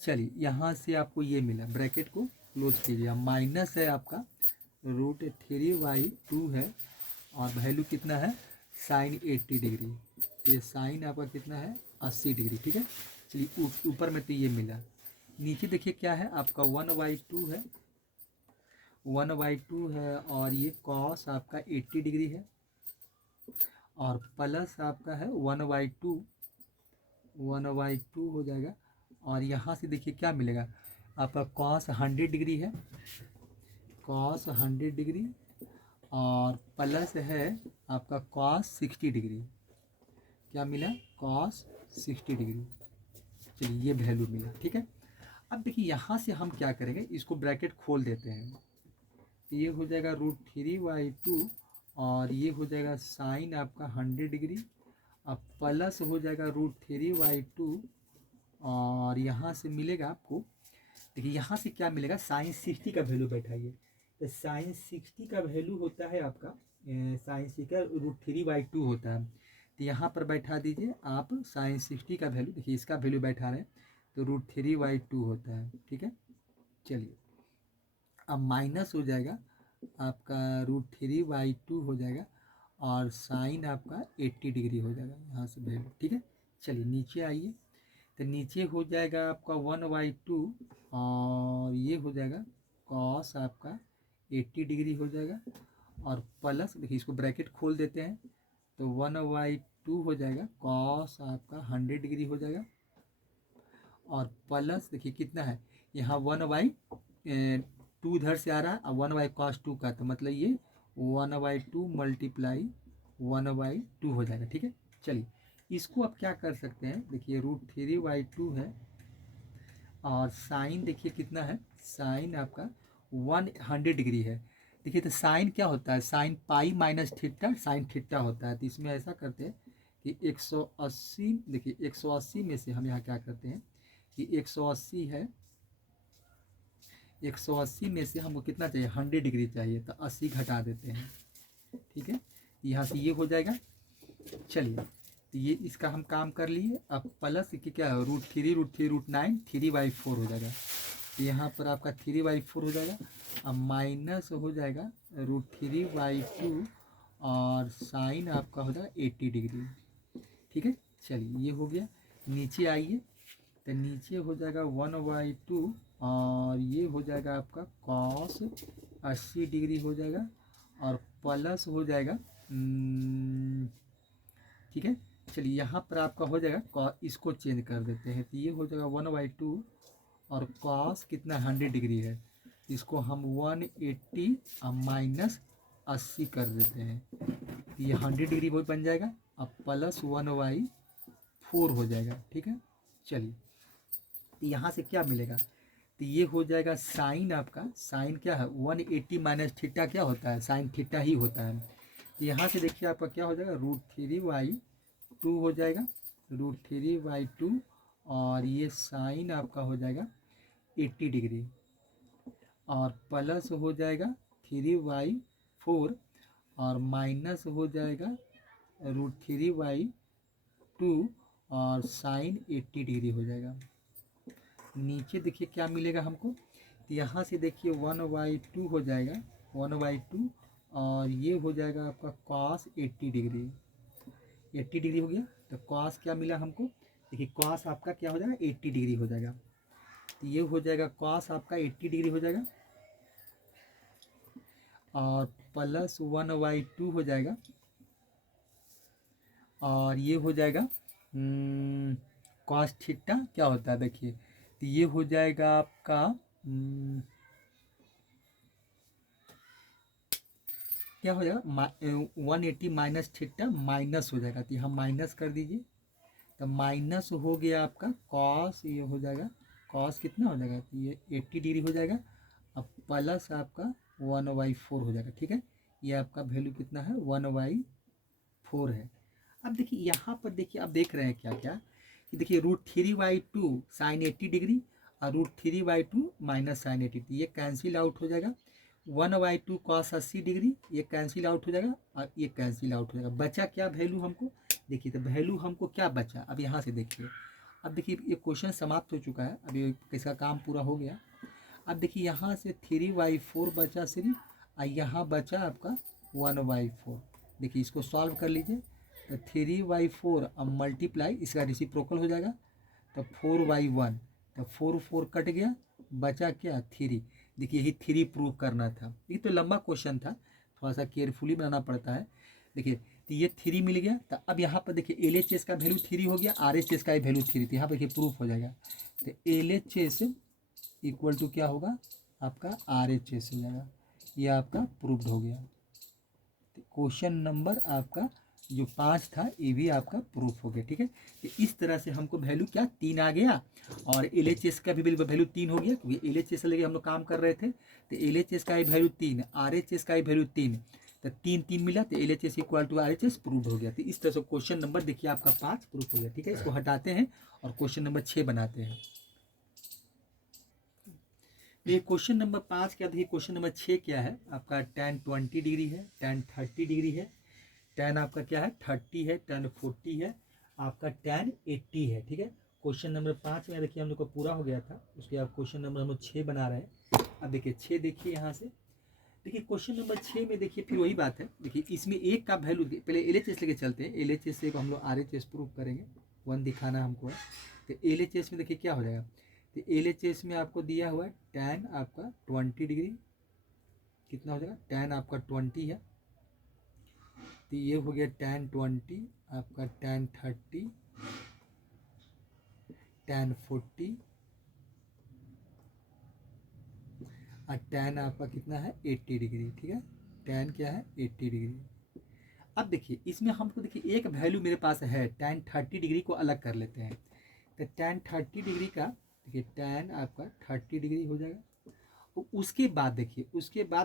चलिए यहाँ से आपको ये मिला, ब्रैकेट को क्लोज कीजिए, माइनस है आपका √3y/2 है और वैल्यू कितना है साइन 80 डिग्री, तो ये साइन आपका कितना है 80 डिग्री। ठीक है, चलिए ऊपर में तो ये मिला, नीचे देखिए क्या है आपका 1/2 है, 1/2 है और ये कॉस आपका 80 डिग्री है और प्लस आपका है 1/2 हो जाएगा और यहाँ से देखिए क्या मिलेगा आपका कॉस 100 डिग्री है, कॉस 100 डिग्री और प्लस है आपका कॉस 60 डिग्री, क्या मिला कॉस 60 डिग्री। चलिए ये वैल्यू मिला। ठीक है, अब देखिए यहाँ से हम क्या करेंगे, इसको ब्रैकेट खोल देते हैं, ये हो जाएगा √3y/2 और ये हो जाएगा साइन आपका 100 डिग्री, अब प्लस हो जाएगा √3y/2 और यहाँ से मिलेगा आपको, देखिए यहाँ से क्या मिलेगा, साइन 60 का वैल्यू बैठाइए, तो साइन 60 का वैल्यू होता है आपका साइन 60 का √3y/2 होता है, तो यहाँ पर बैठा दीजिए आप साइन 60 का वैल्यू, देखिए इसका वैल्यू बैठा रहे हैं तो √3y/2 होता है। ठीक है, चलिए अब माइनस हो जाएगा आपका √3y/2 हो जाएगा और साइन आपका 80 डिग्री हो जाएगा, यहाँ से वैल्यू। ठीक है, चलिए नीचे आइए, तो नीचे हो जाएगा आपका 1/2 और ये हो जाएगा कॉस आपका 80 डिग्री हो जाएगा और प्लस, देखिए इसको ब्रैकेट खोल देते हैं, तो 1/2 टू हो जाएगा कॉस आपका 100 डिग्री हो जाएगा, और प्लस देखिए कितना है यहाँ 1/2 इधर से आ रहा है और 1/cos 2 का, तो मतलब ये 1/2 मल्टीप्लाई 1/2 हो जाएगा। ठीक है, चलिए इसको आप क्या कर सकते हैं, देखिए √3/2 है, और साइन देखिए कितना है, साइन आपका 100 डिग्री है। देखिए तो साइन क्या होता है, sine pi minus theta sine theta होता है। तो इसमें ऐसा करते हैं कि 180, देखिए 180 में से हम यहाँ क्या करते हैं कि 180 है, 180 में से हमको कितना चाहिए 100 डिग्री चाहिए, तो 80 घटा देते हैं। ठीक है, यहाँ से ये हो जाएगा। चलिए तो ये इसका हम काम कर लिए। अब प्लस की क्या है √3 3/4 हो जाएगा, तो यहाँ पर आपका 3/4 हो जाएगा। अब माइनस हो जाएगा √3/2 और साइन आपका हो जाएगा 80 डिग्री। ठीक है, चलिए ये हो गया। नीचे आइए, तो नीचे हो जाएगा 1/2 और ये हो जाएगा आपका कॉस 80 डिग्री हो जाएगा, और प्लस हो जाएगा ठीक है, चलिए यहाँ पर आपका हो जाएगा, इसको चेंज कर देते हैं, तो ये हो जाएगा 1/2 और कॉस कितना 100 डिग्री है, इसको हम 180 माइनस 80 कर देते हैं, तो ये 100 डिग्री वो बन जाएगा। अब प्लस 1/4 हो जाएगा। ठीक है, चलिए तो यहाँ से क्या मिलेगा, तो ये हो जाएगा साइन आपका, साइन क्या है 180 माइनस थीटा क्या होता है, साइन थीटा ही होता है। तो यहाँ से देखिए आपका क्या हो जाएगा √3/2 हो जाएगा, √3/2 और ये साइन आपका हो जाएगा 80 डिग्री, और प्लस हो जाएगा 3/4 और माइनस हो जाएगा √3/2 और साइन 80 डिग्री हो जाएगा। नीचे देखिए क्या मिलेगा हमको, तो यहाँ से देखिए 1/2 हो जाएगा 1/2 और ये हो जाएगा आपका कॉस 80 डिग्री, 80 डिग्री हो गया। तो कॉस क्या मिला हमको, देखिए कॉस आपका क्या हो जाएगा 80 डिग्री हो जाएगा, तो ये हो जाएगा कॉस आपका 80 डिग्री हो जाएगा, और प्लस 1/2 हो जाएगा, और ये हो जाएगा कॉस थीटा क्या होता है देखिए, तो ये हो जाएगा आपका क्या हो जाएगा 180 माइनस थीटा माइनस हो जाएगा, तो यहाँ माइनस कर दीजिए, तो माइनस हो गया आपका कॉस, ये हो जाएगा कॉस कितना हो जाएगा, तो ये 80 डिग्री हो जाएगा, अब प्लस आपका 1/4 हो जाएगा। ठीक है, ये आपका वैल्यू कितना है 1/4 है। अब देखिए यहाँ पर देखिए आप देख रहे हैं क्या क्या, कि देखिए √3/2 साइन 80 डिग्री और √3/2 माइनस साइन 80, ये कैंसिल आउट हो जाएगा, 1/2 कॉस 80 डिग्री ये कैंसिल आउट हो जाएगा, और ये कैंसिल आउट हो जाएगा। बचा क्या वैल्यू हमको, देखिए तो वैल्यू हमको क्या बचा, अब यहाँ से देखिए, अब देखिए ये क्वेश्चन समाप्त हो चुका है, अब ये इसका काम पूरा हो गया। अब देखिए यहाँ से 3/4 बचा सिर्फ, और यहाँ बचा आपका 1/4। देखिए इसको सॉल्व कर लीजिए, तो 3/4 अब मल्टीप्लाई इसका रेसिप्रोकल हो जाएगा, तो 4/1, तो 4 कट गया, बचा क्या 3। देखिए यही 3 प्रूव करना था, ये तो लंबा क्वेश्चन था, थोड़ा सा केयरफुली बनाना पड़ता है। देखिए तो ये 3 मिल गया, तो अब यहाँ पर देखिए LHS का वैल्यू 3 हो गया, RHS का वैल्यू 3, तो यहाँ पर देखिए प्रूफ हो जाएगा, तो LHS इक्वल टू क्या होगा आपका RHS हो जाएगा, ये आपका प्रूव्ड हो गया। क्वेश्चन नंबर आपका जो 5 था ये भी आपका प्रूफ हो गया। ठीक है, तो इस तरह से हमको वैल्यू क्या 3 आ गया, और LHS का भी वैल्यू 3 हो गया, क्योंकि LHS लेके हम लोग काम कर रहे थे, तो LHS का ही वैल्यू 3, RHS का ही वैल्यू 3, तो 3 मिला, तो LHS equal to RHS prove हो गया। तो इस तरह से क्वेश्चन नंबर देखिए आपका 5 प्रूफ हो गया। ठीक है, इसको हटाते हैं और क्वेश्चन नंबर 6 बनाते हैं। ये क्वेश्चन नंबर 5 क्या, देखिए क्वेश्चन नंबर 6 क्या है आपका, tan 20 डिग्री है, tan 30 डिग्री है, tan आपका क्या है 30 है, tan 40 है, आपका tan 80 है। ठीक है, क्वेश्चन नंबर 5 में देखिए हम लोग का पूरा हो गया था, उसके बाद क्वेश्चन नंबर हम लोग 6 बना रहे हैं। अब देखिए 6 देखिए यहाँ से, देखिए क्वेश्चन नंबर 6 में देखिए फिर वही बात है, देखिए इसमें एक का वैल्यू पहले LHS लेके चलते हैं, LHS से हम लोग RHS प्रूव करेंगे, 1 दिखाना हमको है। तो LHS में देखिए क्या हो जाएगा, तो LHS में आपको दिया हुआ है tan आपका 20 डिग्री, कितना हो जाएगा tan आपका 20 है, तो ये हो गया tan 20 आपका tan 30, tan 40 और tan आपका कितना है 80 डिग्री। ठीक है, tan क्या है 80 डिग्री। अब देखिए इसमें हमको देखिए एक वैल्यू मेरे पास है tan 30 डिग्री को अलग कर लेते हैं। तो tan 30 डिग्री का देखिए tan आपका 30 डिग्री हो जाएगा। तो उसके बाद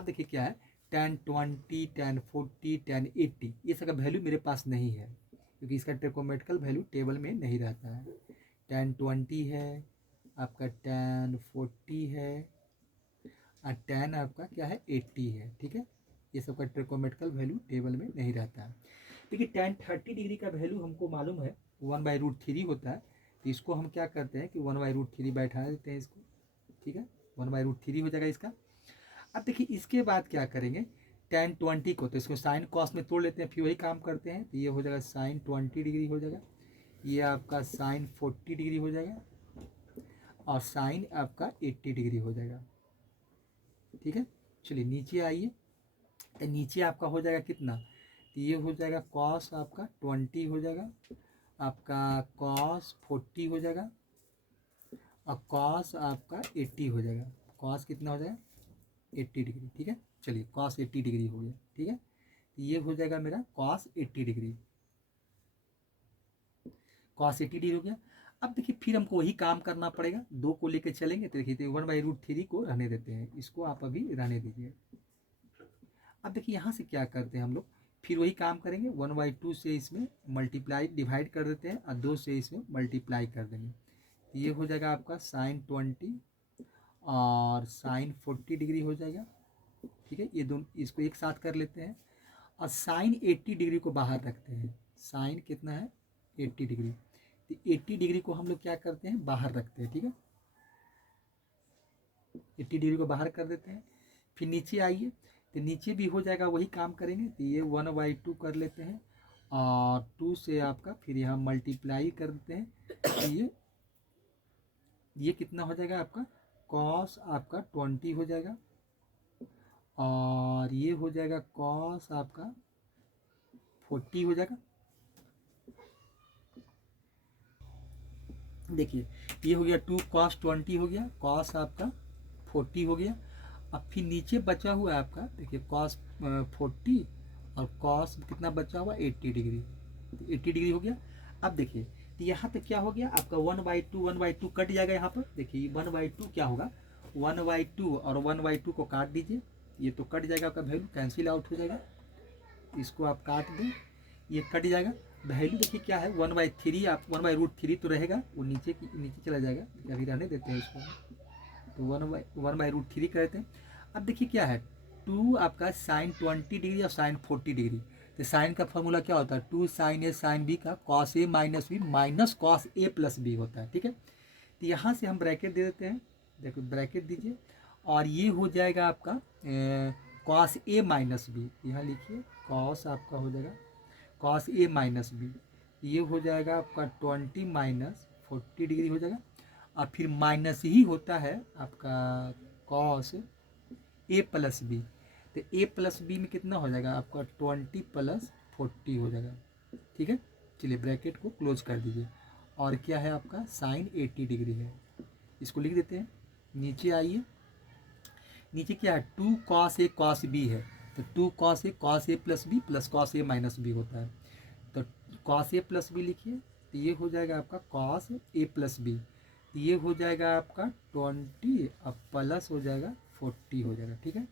देखिए क्या है tan 20, tan 40, tan 80 ये सब का वैल्यू मेरे पास नहीं है क्योंकि इसका ट्रिकोमेट्रिकल वैल्यू टेबल में नहीं रहता है। tan 20 है आपका, tan 40 है और tan आपका क्या है 80 है। ठीक है, ये सब का ट्रिकोमेट्रिकल वैल्यू टेबल में नहीं रहता है। देखिए tan 30 डिग्री का वैल्यू हमको मालूम है 1/√3 होता है। तो इसको हम क्या करते हैं कि 1/√3 बैठा देते हैं इसको। ठीक है, 1/√3 हो जाएगा इसका। अब देखिए इसके बाद क्या करेंगे tan 20 को, तो इसको साइन कॉस में तोड़ लेते हैं, फिर वही काम करते हैं। तो ये हो जाएगा sin 20 डिग्री हो जाएगा, ये आपका sin 40 डिग्री हो जाएगा और sin आपका 80 डिग्री हो जाएगा। ठीक है, चलिए नीचे आइए। तो नीचे आपका हो जाएगा कितना, तो ये हो जाएगा cos आपका 20 हो जाएगा, आपका cos 40 हो जाएगा और cos आपका 80 हो जाएगा। cos कितना हो जाएगा 80 डिग्री। ठीक है, चलिए cos 80 डिग्री हो गया। ठीक है, तो ये हो जाएगा मेरा cos 80 डिग्री, cos 80 डिग्री हो गया। अब देखिए फिर हमको वही काम करना पड़ेगा, 2 को लेके चलेंगे। तो देखिए 1/√3 को रहने देते हैं, इसको आप अभी रहने दीजिए। अब देखिए यहाँ से क्या करते हैं हम लोग, फिर वही काम करेंगे, 1/2 से इसमें मल्टीप्लाई डिवाइड कर देते हैं और 2 से इसमें मल्टीप्लाई कर देंगे। तो ये हो जाएगा आपका sin 20 और sin 40 डिग्री हो जाएगा। ठीक है, ये दोनों इसको एक साथ कर लेते हैं और sin 80 डिग्री को बाहर रखते हैं। sin कितना है 80 डिग्री, तो 80 डिग्री को हम लोग क्या करते हैं बाहर रखते हैं। ठीक है, 80 डिग्री को बाहर कर देते हैं। फिर नीचे आइए, तो नीचे भी हो जाएगा वही काम करेंगे। तो ये 1/2 कर लेते हैं और 2 से आपका फिर यहाँ मल्टीप्लाई कर देते हैं। तो ये कितना हो जाएगा आपका cos आपका 20 हो जाएगा और ये हो जाएगा cos आपका 40 हो जाएगा। देखिए ये हो गया 2 cos 20 हो गया, cos आपका 40 हो गया। अब फिर नीचे बचा हुआ है आपका देखिए cos 40 और cos कितना बचा हुआ 80 डिग्री, 80 डिग्री हो गया। अब देखिए तो यहाँ पे क्या हो गया आपका 1/2 कट जाएगा। यहाँ पर देखिए 1/2 क्या होगा 1/2 और 1/2 को काट दीजिए, ये तो कट जाएगा, आपका वैल्यू कैंसिल आउट हो जाएगा। इसको आप काट दें, ये कट जाएगा। वैल्यू देखिए क्या है 1/3, आप 1/√3 तो रहेगा, वो नीचे चला जाएगा, अभी रहने देते हैं इसको। तो 1/√3 कर देते हैं। अब देखिए क्या है 2 आपका sin 20 डिग्री और sin 40 डिग्री। तो साइन का फॉर्मूला क्या होता है 2 sin A sin B का cos A minus B minus cos A plus B होता है। ठीक है, तो यहाँ से हम ब्रैकेट दे देते हैं, देखो ब्रैकेट दीजिए और ये हो जाएगा आपका cos A माइनस बी, यहाँ लिखिए cos आपका हो जाएगा cos A माइनस बी, ये हो जाएगा आपका 20 माइनस 40 डिग्री हो जाएगा और फिर माइनस ही होता है आपका cos A प्लस बी। तो A प्लस बी में कितना हो जाएगा आपका 20 प्लस 40 हो जाएगा। ठीक है, चलिए ब्रैकेट को क्लोज कर दीजिए और क्या है आपका sin 80 डिग्री है, इसको लिख देते हैं। नीचे आइए, नीचे क्या है 2 cos A cos B है, तो 2 cos A plus B plus cos A minus B होता है। तो cos A प्लस बी लिखिए, तो ये हो जाएगा आपका cos A प्लस बी, तो ये हो जाएगा आपका 20 अब प्लस हो जाएगा 40 हो जाएगा। ठीक है,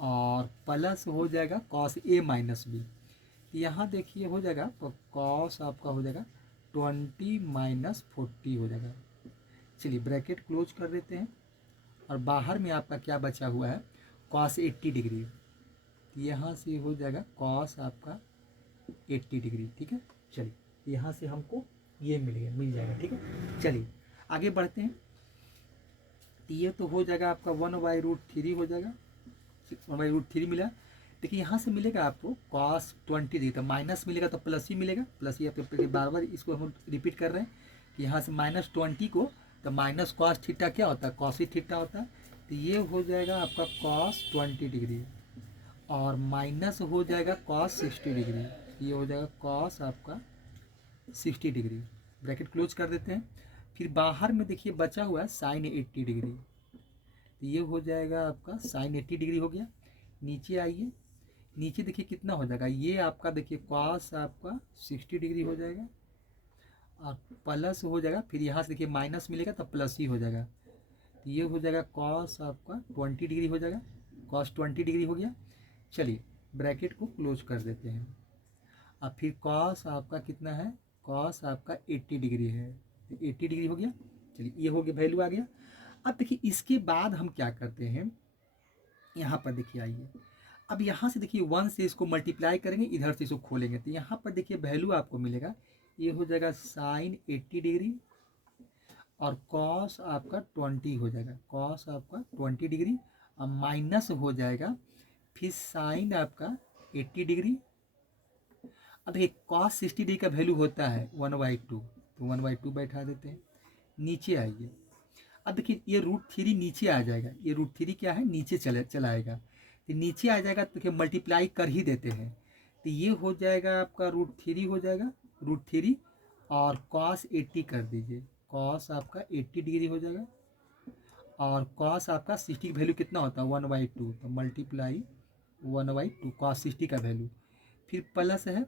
और प्लस हो जाएगा cos A माइनस बी, यहाँ देखिए हो जाएगा cos आपका हो जाएगा 20 माइनस 40 हो जाएगा। चलिए ब्रैकेट क्लोज कर देते हैं और बाहर में आपका क्या बचा हुआ है cos 80 डिग्री, यहाँ से हो जाएगा cos आपका 80 डिग्री। ठीक है, चलिए यहाँ से हमको ये मिल जाएगा। ठीक है, चलिए आगे बढ़ते हैं। ये तो हो जाएगा आपका 1/√3 हो जाएगा, 1/√3 मिला। देखिए यहाँ से मिलेगा आपको cos 20 डिग्री, तो माइनस मिलेगा तो प्लस ही मिलेगा, प्लस ही आप बार बार इसको हम रिपीट कर रहे हैं कि यहाँ से -20 को, तो माइनस cos थीटा क्या होता है cos थीटा होता है। तो ये हो जाएगा आपका cos 20 डिग्री और माइनस हो जाएगा cos 60 डिग्री, तो ये हो जाएगा कॉस आपका 60 डिग्री, ब्रैकेट क्लोज कर देते हैं। फिर बाहर में देखिए बचा हुआ है साइन 80 डिग्री, तो ये हो जाएगा आपका साइन 80 डिग्री हो गया। नीचे आइए, नीचे देखिए कितना हो जाएगा, ये आपका देखिए कॉस आपका 60 डिग्री हो जाएगा और प्लस हो जाएगा, फिर यहाँ से देखिए माइनस मिलेगा तो प्लस ही हो जाएगा, तो ये हो जाएगा कॉस आपका 20 डिग्री हो जाएगा, कॉस 20 डिग्री हो गया। चलिए ब्रैकेट को क्लोज कर देते हैं। अब फिर कॉस आपका कितना है, कॉस आपका 80 डिग्री है, 80 डिग्री हो गया। चलिए ये हो गया, वैल्यू आ गया। अब देखिए इसके बाद हम क्या करते हैं, यहाँ पर देखिए आइए, अब यहाँ से देखिए 1 से इसको मल्टीप्लाई करेंगे, इधर से इसको खोलेंगे, तो यहाँ पर देखिए वैल्यू आपको मिलेगा, ये हो जाएगा साइन 80 डिग्री और कॉस आपका 20 हो जाएगा, कॉस आपका 20 डिग्री और माइनस हो जाएगा फिर साइन आपका 80 डिग्री। अब देखिए कॉस 60 डिग्री का वैल्यू होता है 1/2, तो 1/2 बैठा देते हैं। नीचे आइए, अब देखिए ये √3 नीचे आ जाएगा, ये √3 क्या है, नीचे चलाएगा, तो नीचे आ जाएगा, तो देखिए मल्टीप्लाई कर ही देते हैं, तो ये हो जाएगा आपका √3 हो जाएगा, √3 और कॉस 80 कर दीजिए, कॉस आपका 80 डिग्री हो जाएगा और कॉस आपका 60 की वैल्यू कितना होता है 1/2, तो मल्टीप्लाई 1/2 कॉस 60 का वैल्यू, फिर प्लस है,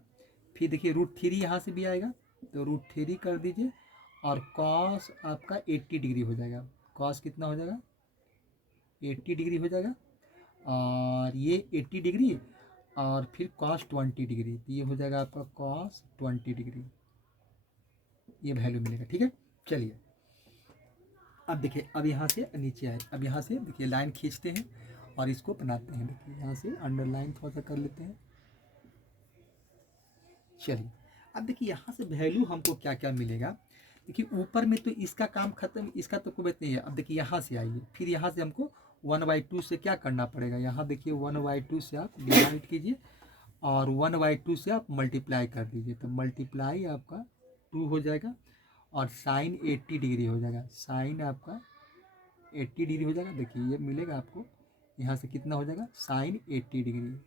फिर देखिए √3 यहाँ से भी आएगा, तो √3 कर दीजिए और कॉस आपका 80 डिग्री हो जाएगा, कॉस कितना हो जाएगा 80 डिग्री हो जाएगा और ये 80 डिग्री और फिर कॉस 20 डिग्री, तो ये हो जाएगा आपका कॉस 20 डिग्री, ये वैल्यू मिलेगा। ठीक है, चलिए अब देखिए, अब यहाँ से नीचे आए, अब यहाँ से देखिए लाइन खींचते हैं और इसको बनाते हैं, देखिए यहाँ से अंडरलाइन थोड़ा सा कर लेते हैं। चलिए अब देखिए यहाँ से वैल्यू हमको क्या क्या मिलेगा, देखिए ऊपर में तो इसका काम खत्म, इसका तो कोई बात नहीं है। अब देखिए यहाँ से आइए, फिर यहाँ से हमको 1/2 से क्या करना पड़ेगा, यहाँ देखिए 1/2 से आप डिवाइड कीजिए और 1/2 से आप मल्टीप्लाई कर दीजिए, तो मल्टीप्लाई आपका 2 हो जाएगा और साइन 80 डिग्री हो जाएगा, साइन आपका 80 डिग्री हो जाएगा। देखिए ये मिलेगा आपको, यहाँ से कितना हो जाएगा साइन 80 डिग्री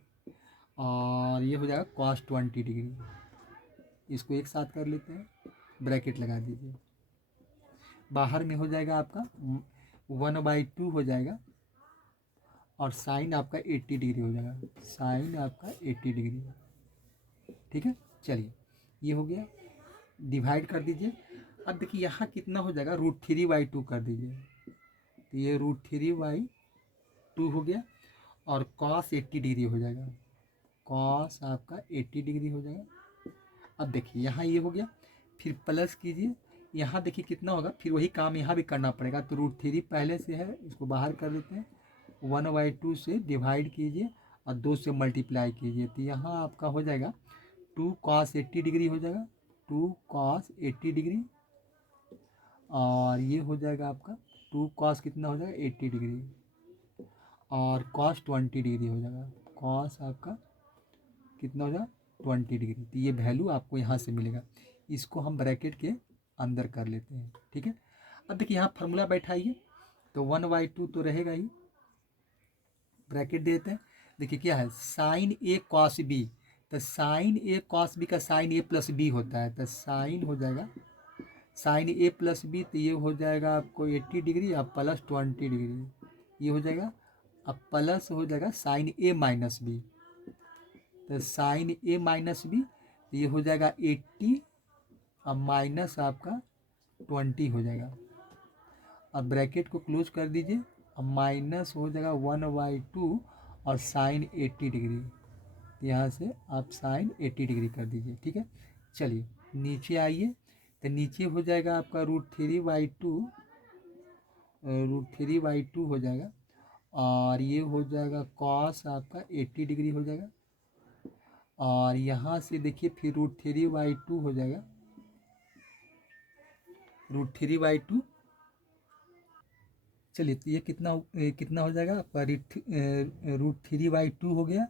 और ये हो जाएगा कॉस 20 डिग्री, इसको एक साथ कर लेते हैं, ब्रैकेट लगा दीजिए, बाहर में हो जाएगा आपका 1/2 हो जाएगा और साइन आपका 80 डिग्री हो जाएगा, साइन आपका 80 डिग्री। ठीक है, चलिए ये हो गया, डिवाइड कर दीजिए। अब देखिए यहाँ कितना हो जाएगा √3/2 कर दीजिए, तो ये √3/2 हो गया और कॉस 80 डिग्री हो जाएगा, कॉस आपका 80 डिग्री हो जाएगा। अब देखिए यहाँ ये हो गया, फिर प्लस कीजिए, यहाँ देखिए कितना होगा, फिर वही काम यहाँ भी करना पड़ेगा, तो √3 पहले से है, इसको बाहर कर देते हैं, 1/2 से डिवाइड कीजिए और 2 से मल्टीप्लाई कीजिए, तो यहाँ आपका हो जाएगा 2 cos 80 डिग्री हो जाएगा, 2 cos 80 डिग्री और ये हो जाएगा आपका 2 cos कितना हो जाएगा 80 डिग्री और cos 20 डिग्री हो जाएगा, cos आपका कितना हो जाएगा 20 डिग्री, तो ये वैल्यू आपको यहाँ से मिलेगा, इसको हम ब्रैकेट के अंदर कर लेते हैं। ठीक है, अब देखिए यहाँ फार्मूला बैठाइए, तो 1/2 तो रहेगा ही, ब्रैकेट देते हैं, देखिए क्या है साइन A cos B, तो साइन A cos B का साइन A प्लस B होता है, तो साइन हो जाएगा साइन A प्लस B, तो ये हो जाएगा आपको 80 डिग्री और प्लस 20 डिग्री, ये हो जाएगा, अब प्लस हो जाएगा साइन A माइनस B, तो साइन A माइनस B, तो ये हो जाएगा 80 और माइनस आपका 20 हो जाएगा, अब ब्रैकेट को क्लोज कर दीजिए और माइनस हो जाएगा 1/2 और साइन 80 डिग्री, यहाँ से आप साइन 80 डिग्री कर दीजिए। ठीक है, चलिए नीचे आइए, तो नीचे हो जाएगा आपका √3/2 हो जाएगा और ये हो जाएगा कॉस आपका 80 डिग्री हो जाएगा और यहाँ से देखिए फिर √3/2 हो जाएगा, √3/2, चलिए तो ये कितना हो जाएगा आपका √3/2 हो गया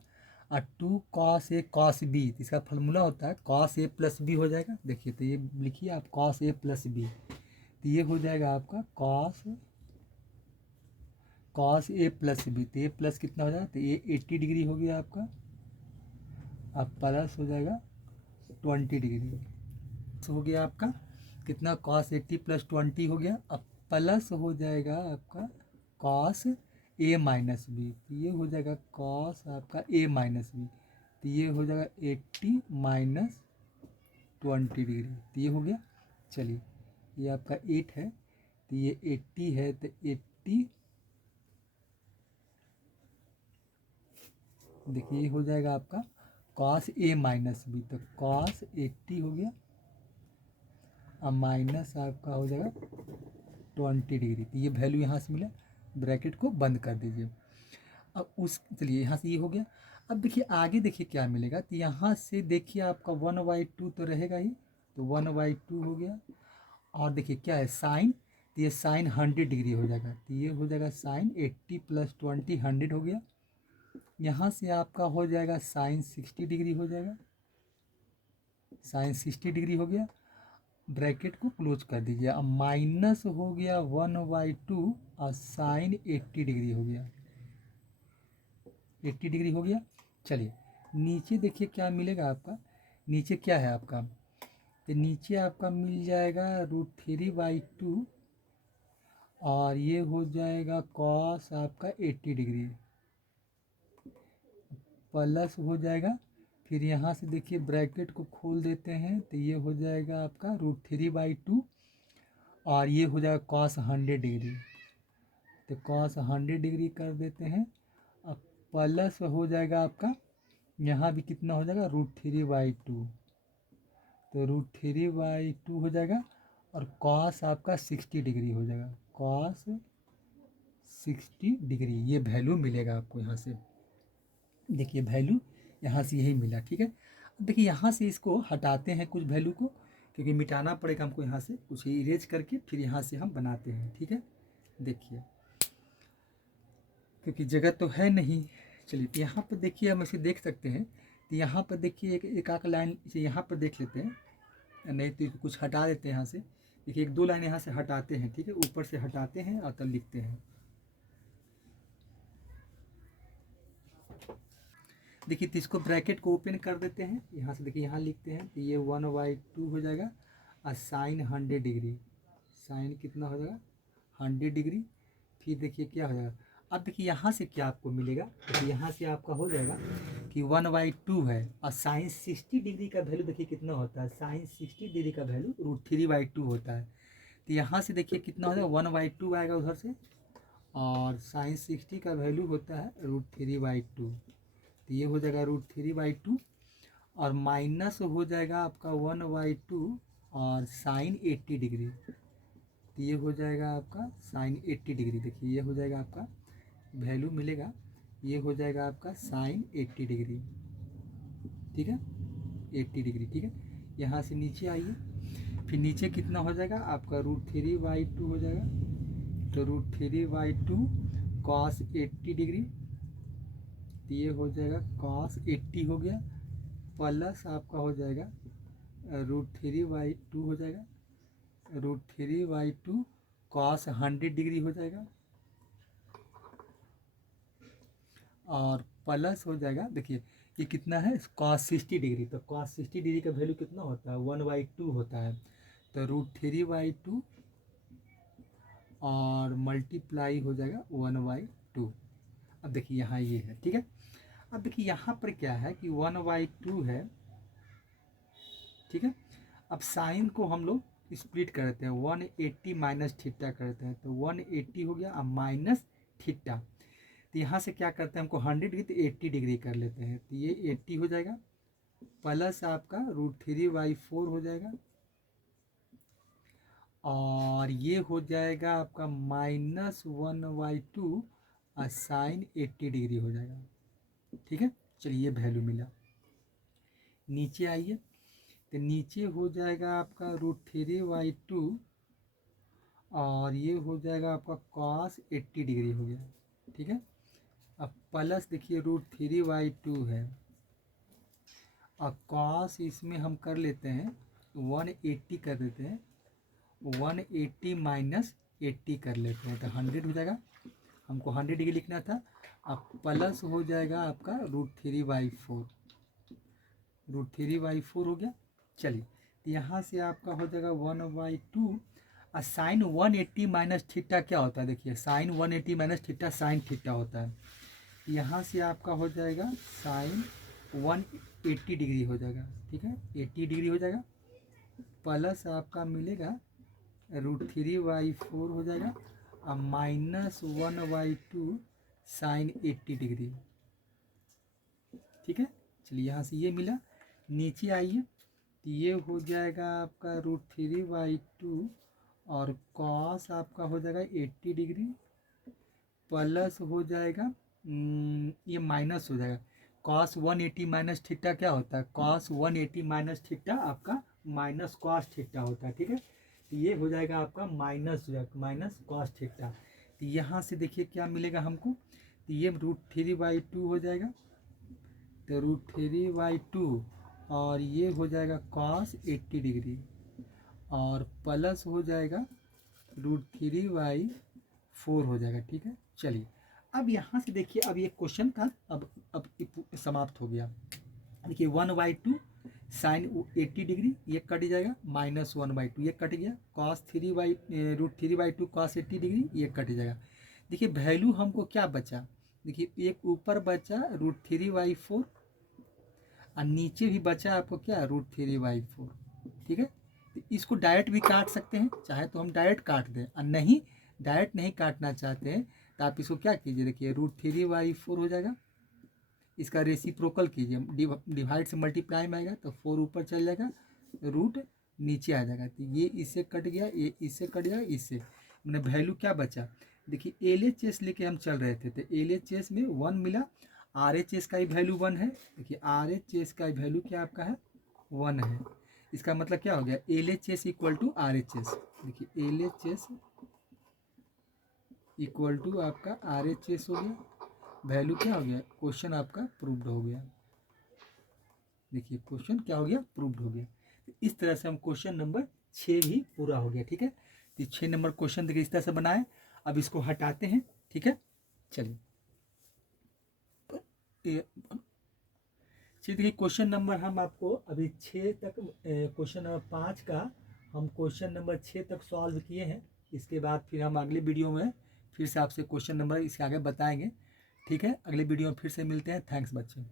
और 2 cos A cos B, इसका फार्मूला होता है cos A प्लस B हो जाएगा, देखिए तो ये लिखिए आप cos A प्लस B, तो ये हो जाएगा आपका cos A प्लस B, तो ये प्लस कितना हो जाएगा, तो ये 80 डिग्री हो गया आपका, अब प्लस हो जाएगा 20 डिग्री तो हो गया आपका कितना, cos 80 प्लस 20 हो गया। अब प्लस हो जाएगा आपका cos a माइनस बी, तो ये हो जाएगा cos आपका a माइनस बी, तो ये हो जाएगा 80 माइनस 20 डिग्री, तो ये हो गया। चलिए ये आपका 8 है, तो ये 80 है, तो 80 देखिए ये हो जाएगा आपका cos a माइनस बी, तो cos 80 हो गया, अब माइनस आपका हो जाएगा 20 डिग्री, तो ये वैल्यू यहाँ से मिला, ब्रैकेट को बंद कर दीजिए। अब उस चलिए यहाँ से ये हो गया। अब देखिए आगे देखिए क्या मिलेगा, तो यहाँ से देखिए आपका 1/2 तो रहेगा ही, तो 1/2 हो गया। और देखिए क्या है साइन, तो ये साइन 100 डिग्री हो जाएगा, तो ये हो जाएगा साइन 80 प्लस 20 100 हो गया। यहाँ से आपका हो जाएगा साइन 60 डिग्री हो जाएगा, साइन 60 डिग्री हो गया, ब्रैकेट को क्लोज कर दीजिए। अब माइनस हो गया 1/2 और साइन 80 डिग्री हो गया, 80 डिग्री हो गया। चलिए नीचे देखिए क्या मिलेगा आपका, नीचे क्या है आपका, तो नीचे आपका मिल जाएगा √3/2 और ये हो जाएगा कॉस आपका 80 डिग्री प्लस हो जाएगा, फिर यहाँ से देखिए ब्रैकेट को खोल देते हैं, तो ये हो जाएगा आपका √3/2 और ये हो जाएगा कॉस 100 डिग्री, तो कॉस 100 डिग्री कर देते हैं। अब प्लस हो जाएगा आपका यहाँ भी कितना हो जाएगा √3/2, तो √3/2 हो जाएगा और कॉस आपका 60 डिग्री हो जाएगा, कॉस 60 डिग्री, ये वैल्यू मिलेगा आपको यहाँ से। देखिए वैल्यू यहाँ से यही मिला, ठीक है। अब देखिए यहाँ से इसको हटाते हैं कुछ वैल्यू को, क्योंकि मिटाना पड़ेगा हमको यहाँ से कुछ इरेज करके, फिर यहाँ से हम बनाते हैं, ठीक है। देखिए क्योंकि जगह तो है नहीं, चलिए यहाँ पर देखिए हम इसे देख सकते हैं, तो यहाँ पर देखिए एक आक लाइन इसे यहाँ पर देख लेते हैं, नहीं तो कुछ हटा देते हैं यहाँ से। देखिए 1-2 लाइन यहाँ से हटाते हैं, ठीक है, ऊपर से हटाते हैं और तब लिखते हैं। देखिए तो इसको ब्रैकेट को ओपन कर देते हैं, यहाँ से देखिए यहाँ लिखते हैं, तो ये 1/2 हो जाएगा और साइन 100 डिग्री, साइन कितना हो जाएगा 100 डिग्री। फिर देखिए क्या हो जाएगा, अब देखिए यहाँ से क्या आपको मिलेगा, तो यहाँ से आपका हो जाएगा कि 1/2 है और साइन 60 डिग्री का वैल्यू देखिए कितना होता है, साइन 60 डिग्री का वैल्यू √3/2 होता है। तो यहाँ से देखिए कितना हो जाएगा 1/2 आएगा उधर से, और साइन 60 का वैल्यू होता है √3/2, तो ये हो जाएगा √3/2 और माइनस हो जाएगा आपका 1/2 और साइन 80 डिग्री, तो ये हो जाएगा आपका साइन 80 डिग्री। देखिए ये हो जाएगा आपका वैल्यू मिलेगा, ये हो जाएगा आपका साइन 80 डिग्री, ठीक है, 80 डिग्री, ठीक है। यहाँ से नीचे आइए, फिर नीचे कितना हो जाएगा आपका √3/2 हो जाएगा, तो √3/2 कॉस 80 डिग्री, तो ये हो जाएगा कॉस 80 हो गया, प्लस आपका हो जाएगा √3/2 हो जाएगा, √3/2 कॉस 100 डिग्री हो जाएगा और प्लस हो जाएगा, देखिए ये कितना है कॉस 60 डिग्री, तो कॉस 60 डिग्री का वैल्यू कितना होता है 1/2 होता है, तो √3/2 और मल्टीप्लाई हो जाएगा 1/2। अब देखिए यहाँ ये है, ठीक है। अब देखिए यहाँ पर क्या है कि 1/2 है, ठीक है। अब साइन को हम लोग स्प्लिट करते हैं, 180 माइनस थीटा करते हैं, तो 180 हो गया अब माइनस थीटा, तो यहाँ से क्या करते हैं हमको 100 डिग्री तो 80 डिग्री कर लेते हैं, तो ये 80 हो जाएगा, प्लस आपका √3/4 हो जाएगा और ये हो जाएगा आपका माइनस 1/2 और साइन 80 डिग्री हो जाएगा, ठीक है। चलिए ये वैल्यू मिला। नीचे आइए, तो नीचे हो जाएगा आपका √3/2 और ये हो जाएगा आपका कॉस 80 डिग्री हो गया, ठीक है। अब प्लस देखिए √3/2 है और कॉस इसमें हम कर लेते हैं 180 कर देते हैं, 180 माइनस 80 कर लेते हैं, तो 100 हो जाएगा, हमको 100 डिग्री लिखना था। अब प्लस हो जाएगा आपका √3/4, √3/4 हो गया, चलिए, तो यहाँ से आपका हो जाएगा 1/2 और साइन 180 माइनस थीटा क्या होता है, देखिए sine 180 minus theta sine theta होता है। यहाँ से आपका हो जाएगा साइन 180 डिग्री हो जाएगा, ठीक है, 80 डिग्री हो जाएगा, प्लस आपका मिलेगा √3/4 हो जाएगा और -1/2 साइन 80 डिग्री, ठीक है। चलिए, यहाँ से ये मिला, नीचे आइए, तो ये हो जाएगा आपका √3/2 और कॉस आपका हो जाएगा 80 डिग्री, प्लस हो जाएगा ये माइनस हो जाएगा, कॉस 180 माइनस थीटा क्या होता है, कॉस 180 माइनस थीटा आपका माइनस कॉस थीटा होता है, ठीक है। तो ये हो जाएगा आपका माइनस कॉस थीटा। तो यहाँ से देखिए क्या मिलेगा हमको, तो ये √3/2 हो जाएगा, तो √3/2 और ये हो जाएगा कॉस 80 डिग्री और प्लस हो जाएगा √3/4 हो जाएगा, ठीक है। चलिए, अब यहाँ से देखिए, अब ये क्वेश्चन का अब समाप्त हो गया। देखिए 1/2 साइन 80 डिग्री ये कट जाएगा, -1/2 ये कट गया, कॉस √3/2 कॉस 80 डिग्री ये कट जाएगा। देखिए वैल्यू हमको क्या बचा, देखिए एक ऊपर बचा √3/4 और नीचे भी बचा आपको क्या √3/4, ठीक है। तो इसको डायरेक्ट भी काट सकते हैं, चाहे तो हम डायरेक्ट काट दें, और नहीं डायरेक्ट नहीं काटना चाहते हैं तो आप इसको क्या कीजिए, देखिए √3/4 हो जाएगा, इसका रेसिप्रोकल कीजिए, डिवाइड से मल्टीप्लाई में आएगा तो 4 ऊपर चल जाएगा, रूट नीचे आ जाएगा, तो ये इससे कट गया, ये इससे कट गया, इससे मैंने वैल्यू क्या बचा, देखिए LHS लेके हम चल रहे थे, तो LHS में 1 मिला, RHS का ही वैल्यू 1 है, देखिए RHS का वैल्यू क्या आपका है 1 है, इसका मतलब क्या हो गया LHS इक्वल टू RHS, देखिए LHS इक्वल टू आपका RHS हो गया, वैल्यू क्या हो गया, क्वेश्चन आपका प्रूव्ड हो गया, देखिए क्वेश्चन क्या हो गया, प्रूव्ड हो गया। तो इस तरह से हम क्वेश्चन नंबर 6 भी पूरा हो गया, ठीक है। तो 6 नंबर क्वेश्चन देखिए इस तरह से बनाए, अब इसको हटाते हैं, ठीक है। चलिए, देखिए क्वेश्चन नंबर हम आपको अभी 6 तक, क्वेश्चन नंबर 5 का हम क्वेश्चन नंबर 6 तक सॉल्व किए हैं, इसके बाद फिर हम अगले वीडियो में फिर से आपसे क्वेश्चन नंबर इसके आगे बताएंगे, ठीक है। अगले वीडियो में फिर से मिलते हैं, थैंक्स बच्चों।